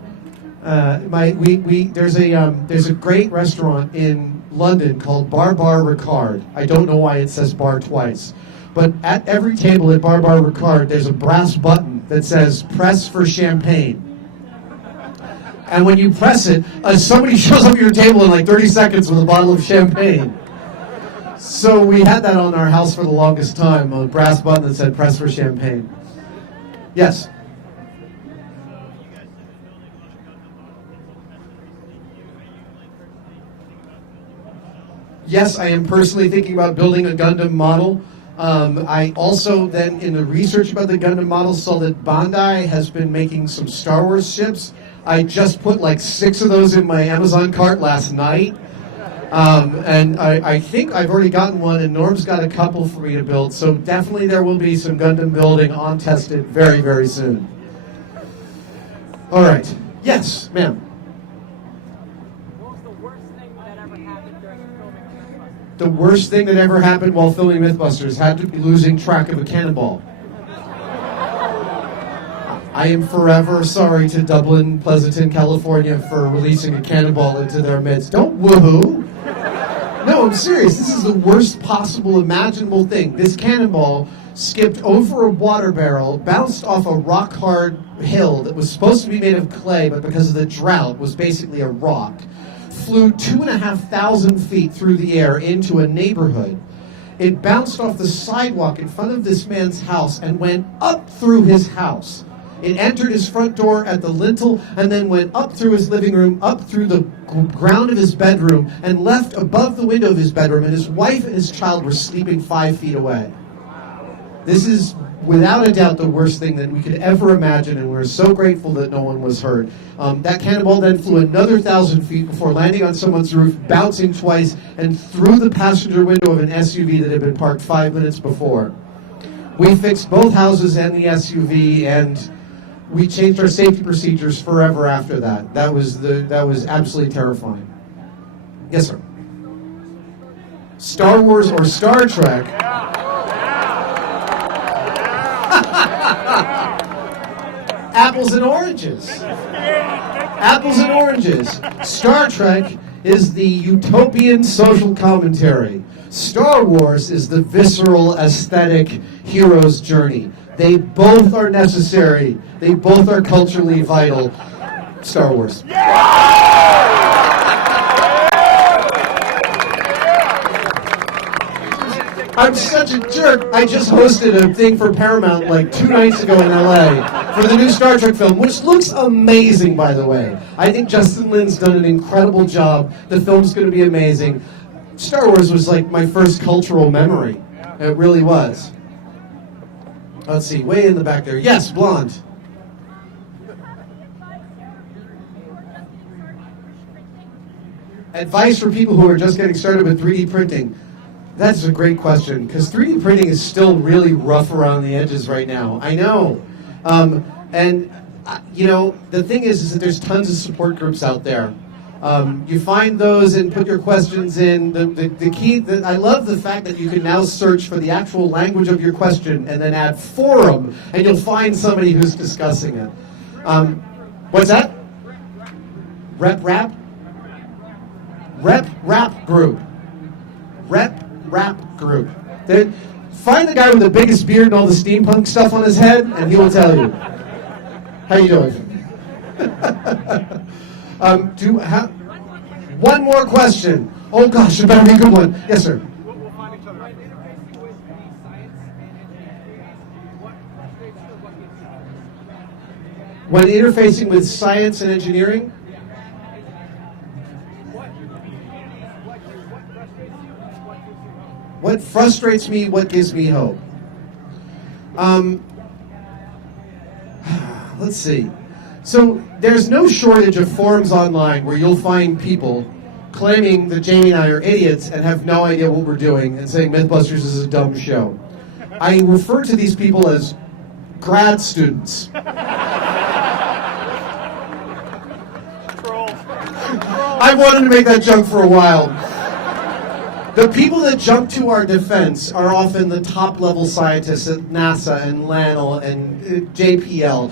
There's a great restaurant in London called Bar Ricard. I don't know why it says bar twice. But at every table at Bar Ricard, there's a brass button that says, "Press for champagne." And when you press it, somebody shows up at your table in like 30 seconds with a bottle of champagne. So we had that on our house for the longest time, a brass button that said, "Press for champagne." Yes? Yes, I am personally thinking about building a Gundam model. I also then, in the research about the Gundam model, saw that Bandai has been making some Star Wars ships. I just put like 6 of those in my Amazon cart last night. And I think I've already gotten one, and Norm's got a couple for me to build. So definitely there will be some Gundam building on tested very, very soon. All right. Yes, ma'am. What was the worst thing that ever happened during filming Mythbusters? The worst thing that ever happened while filming Mythbusters had to be losing track of a cannonball. I am forever sorry to Dublin, Pleasanton, California for releasing a cannonball into their midst. Don't woohoo! No, I'm serious. This is the worst possible imaginable thing. This cannonball skipped over a water barrel, bounced off a rock-hard hill that was supposed to be made of clay, but because of the drought was basically a rock, flew 2,500 feet through the air into a neighborhood. It bounced off the sidewalk in front of this man's house and went up through his house. It entered his front door at the lintel and then went up through his living room, up through the ground of his bedroom, and left above the window of his bedroom, and his wife and his child were sleeping 5 feet away. This is, without a doubt, the worst thing that we could ever imagine, and we're so grateful that no one was hurt. That cannonball then flew another 1,000 feet before landing on someone's roof, bouncing twice, and through the passenger window of an SUV that had been parked 5 minutes before. We fixed both houses and the SUV, and we changed our safety procedures forever after that. That was absolutely terrifying. Yes, sir. Star Wars or Star Trek? Apples and oranges. Apples and oranges. Star Trek is the utopian social commentary. Star Wars is the visceral, aesthetic hero's journey. They both are necessary. They both are culturally vital. Star Wars. I'm such a jerk. I just hosted a thing for Paramount like 2 nights ago in LA for the new Star Trek film, which looks amazing, by the way. I think Justin Lin's done an incredible job. The film's going to be amazing. Star Wars was like my first cultural memory. It really was. Let's see, way in the back there. Yes, blonde. Advice for people who are just getting started with 3D printing. That's a great question, because 3D printing is still really rough around the edges right now. I know. You know, the thing is that there's tons of support groups out there. You find those and put your questions in. The key, I love the fact that you can now search for the actual language of your question and then add forum, and you'll find somebody who's discussing it. What's that? Rep rap group. Rep rap group. Find the guy with the biggest beard and all the steampunk stuff on his head, and he will tell you. How you doing? One more question. Oh gosh, it better be a good one. Yes, sir. We'll find each other. When interfacing with science and engineering, what frustrates me, what gives me hope? Let's see. So there's no shortage of forums online where you'll find people claiming that Jamie and I are idiots and have no idea what we're doing and saying Mythbusters is a dumb show. I refer to these people as grad students. I've wanted to make that joke for a while. The people that jump to our defense are often the top-level scientists at NASA and LANL and JPL.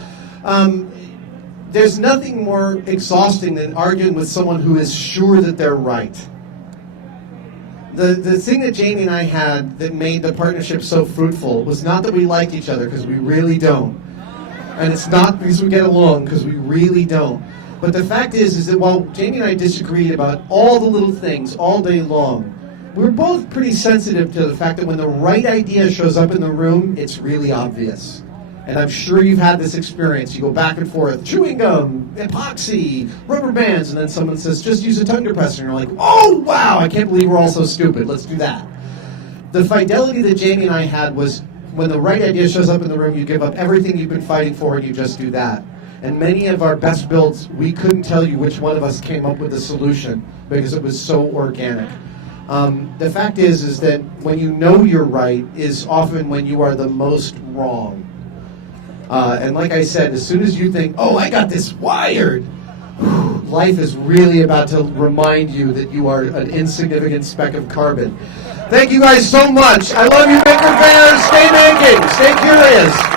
There's nothing more exhausting than arguing with someone who is sure that they're right. The thing that Jamie and I had that made the partnership so fruitful was not that we liked each other, because we really don't. And it's not because we get along, because we really don't. But the fact is that while Jamie and I disagreed about all the little things all day long, we're both pretty sensitive to the fact that when the right idea shows up in the room, it's really obvious. And I'm sure you've had this experience. You go back and forth, chewing gum, epoxy, rubber bands, and then someone says, just use a tongue depressor. And you're like, oh, wow, I can't believe we're all so stupid. Let's do that. The fidelity that Jamie and I had was when the right idea shows up in the room, you give up everything you've been fighting for and you just do that. And many of our best builds, we couldn't tell you which one of us came up with the solution because it was so organic. The fact is that when you know you're right is often when you are the most wrong. And like I said, as soon as you think, oh, I got this wired, life is really about to remind you that you are an insignificant speck of carbon. Thank you guys so much. I love you, Maker Faire. Stay making. Stay curious.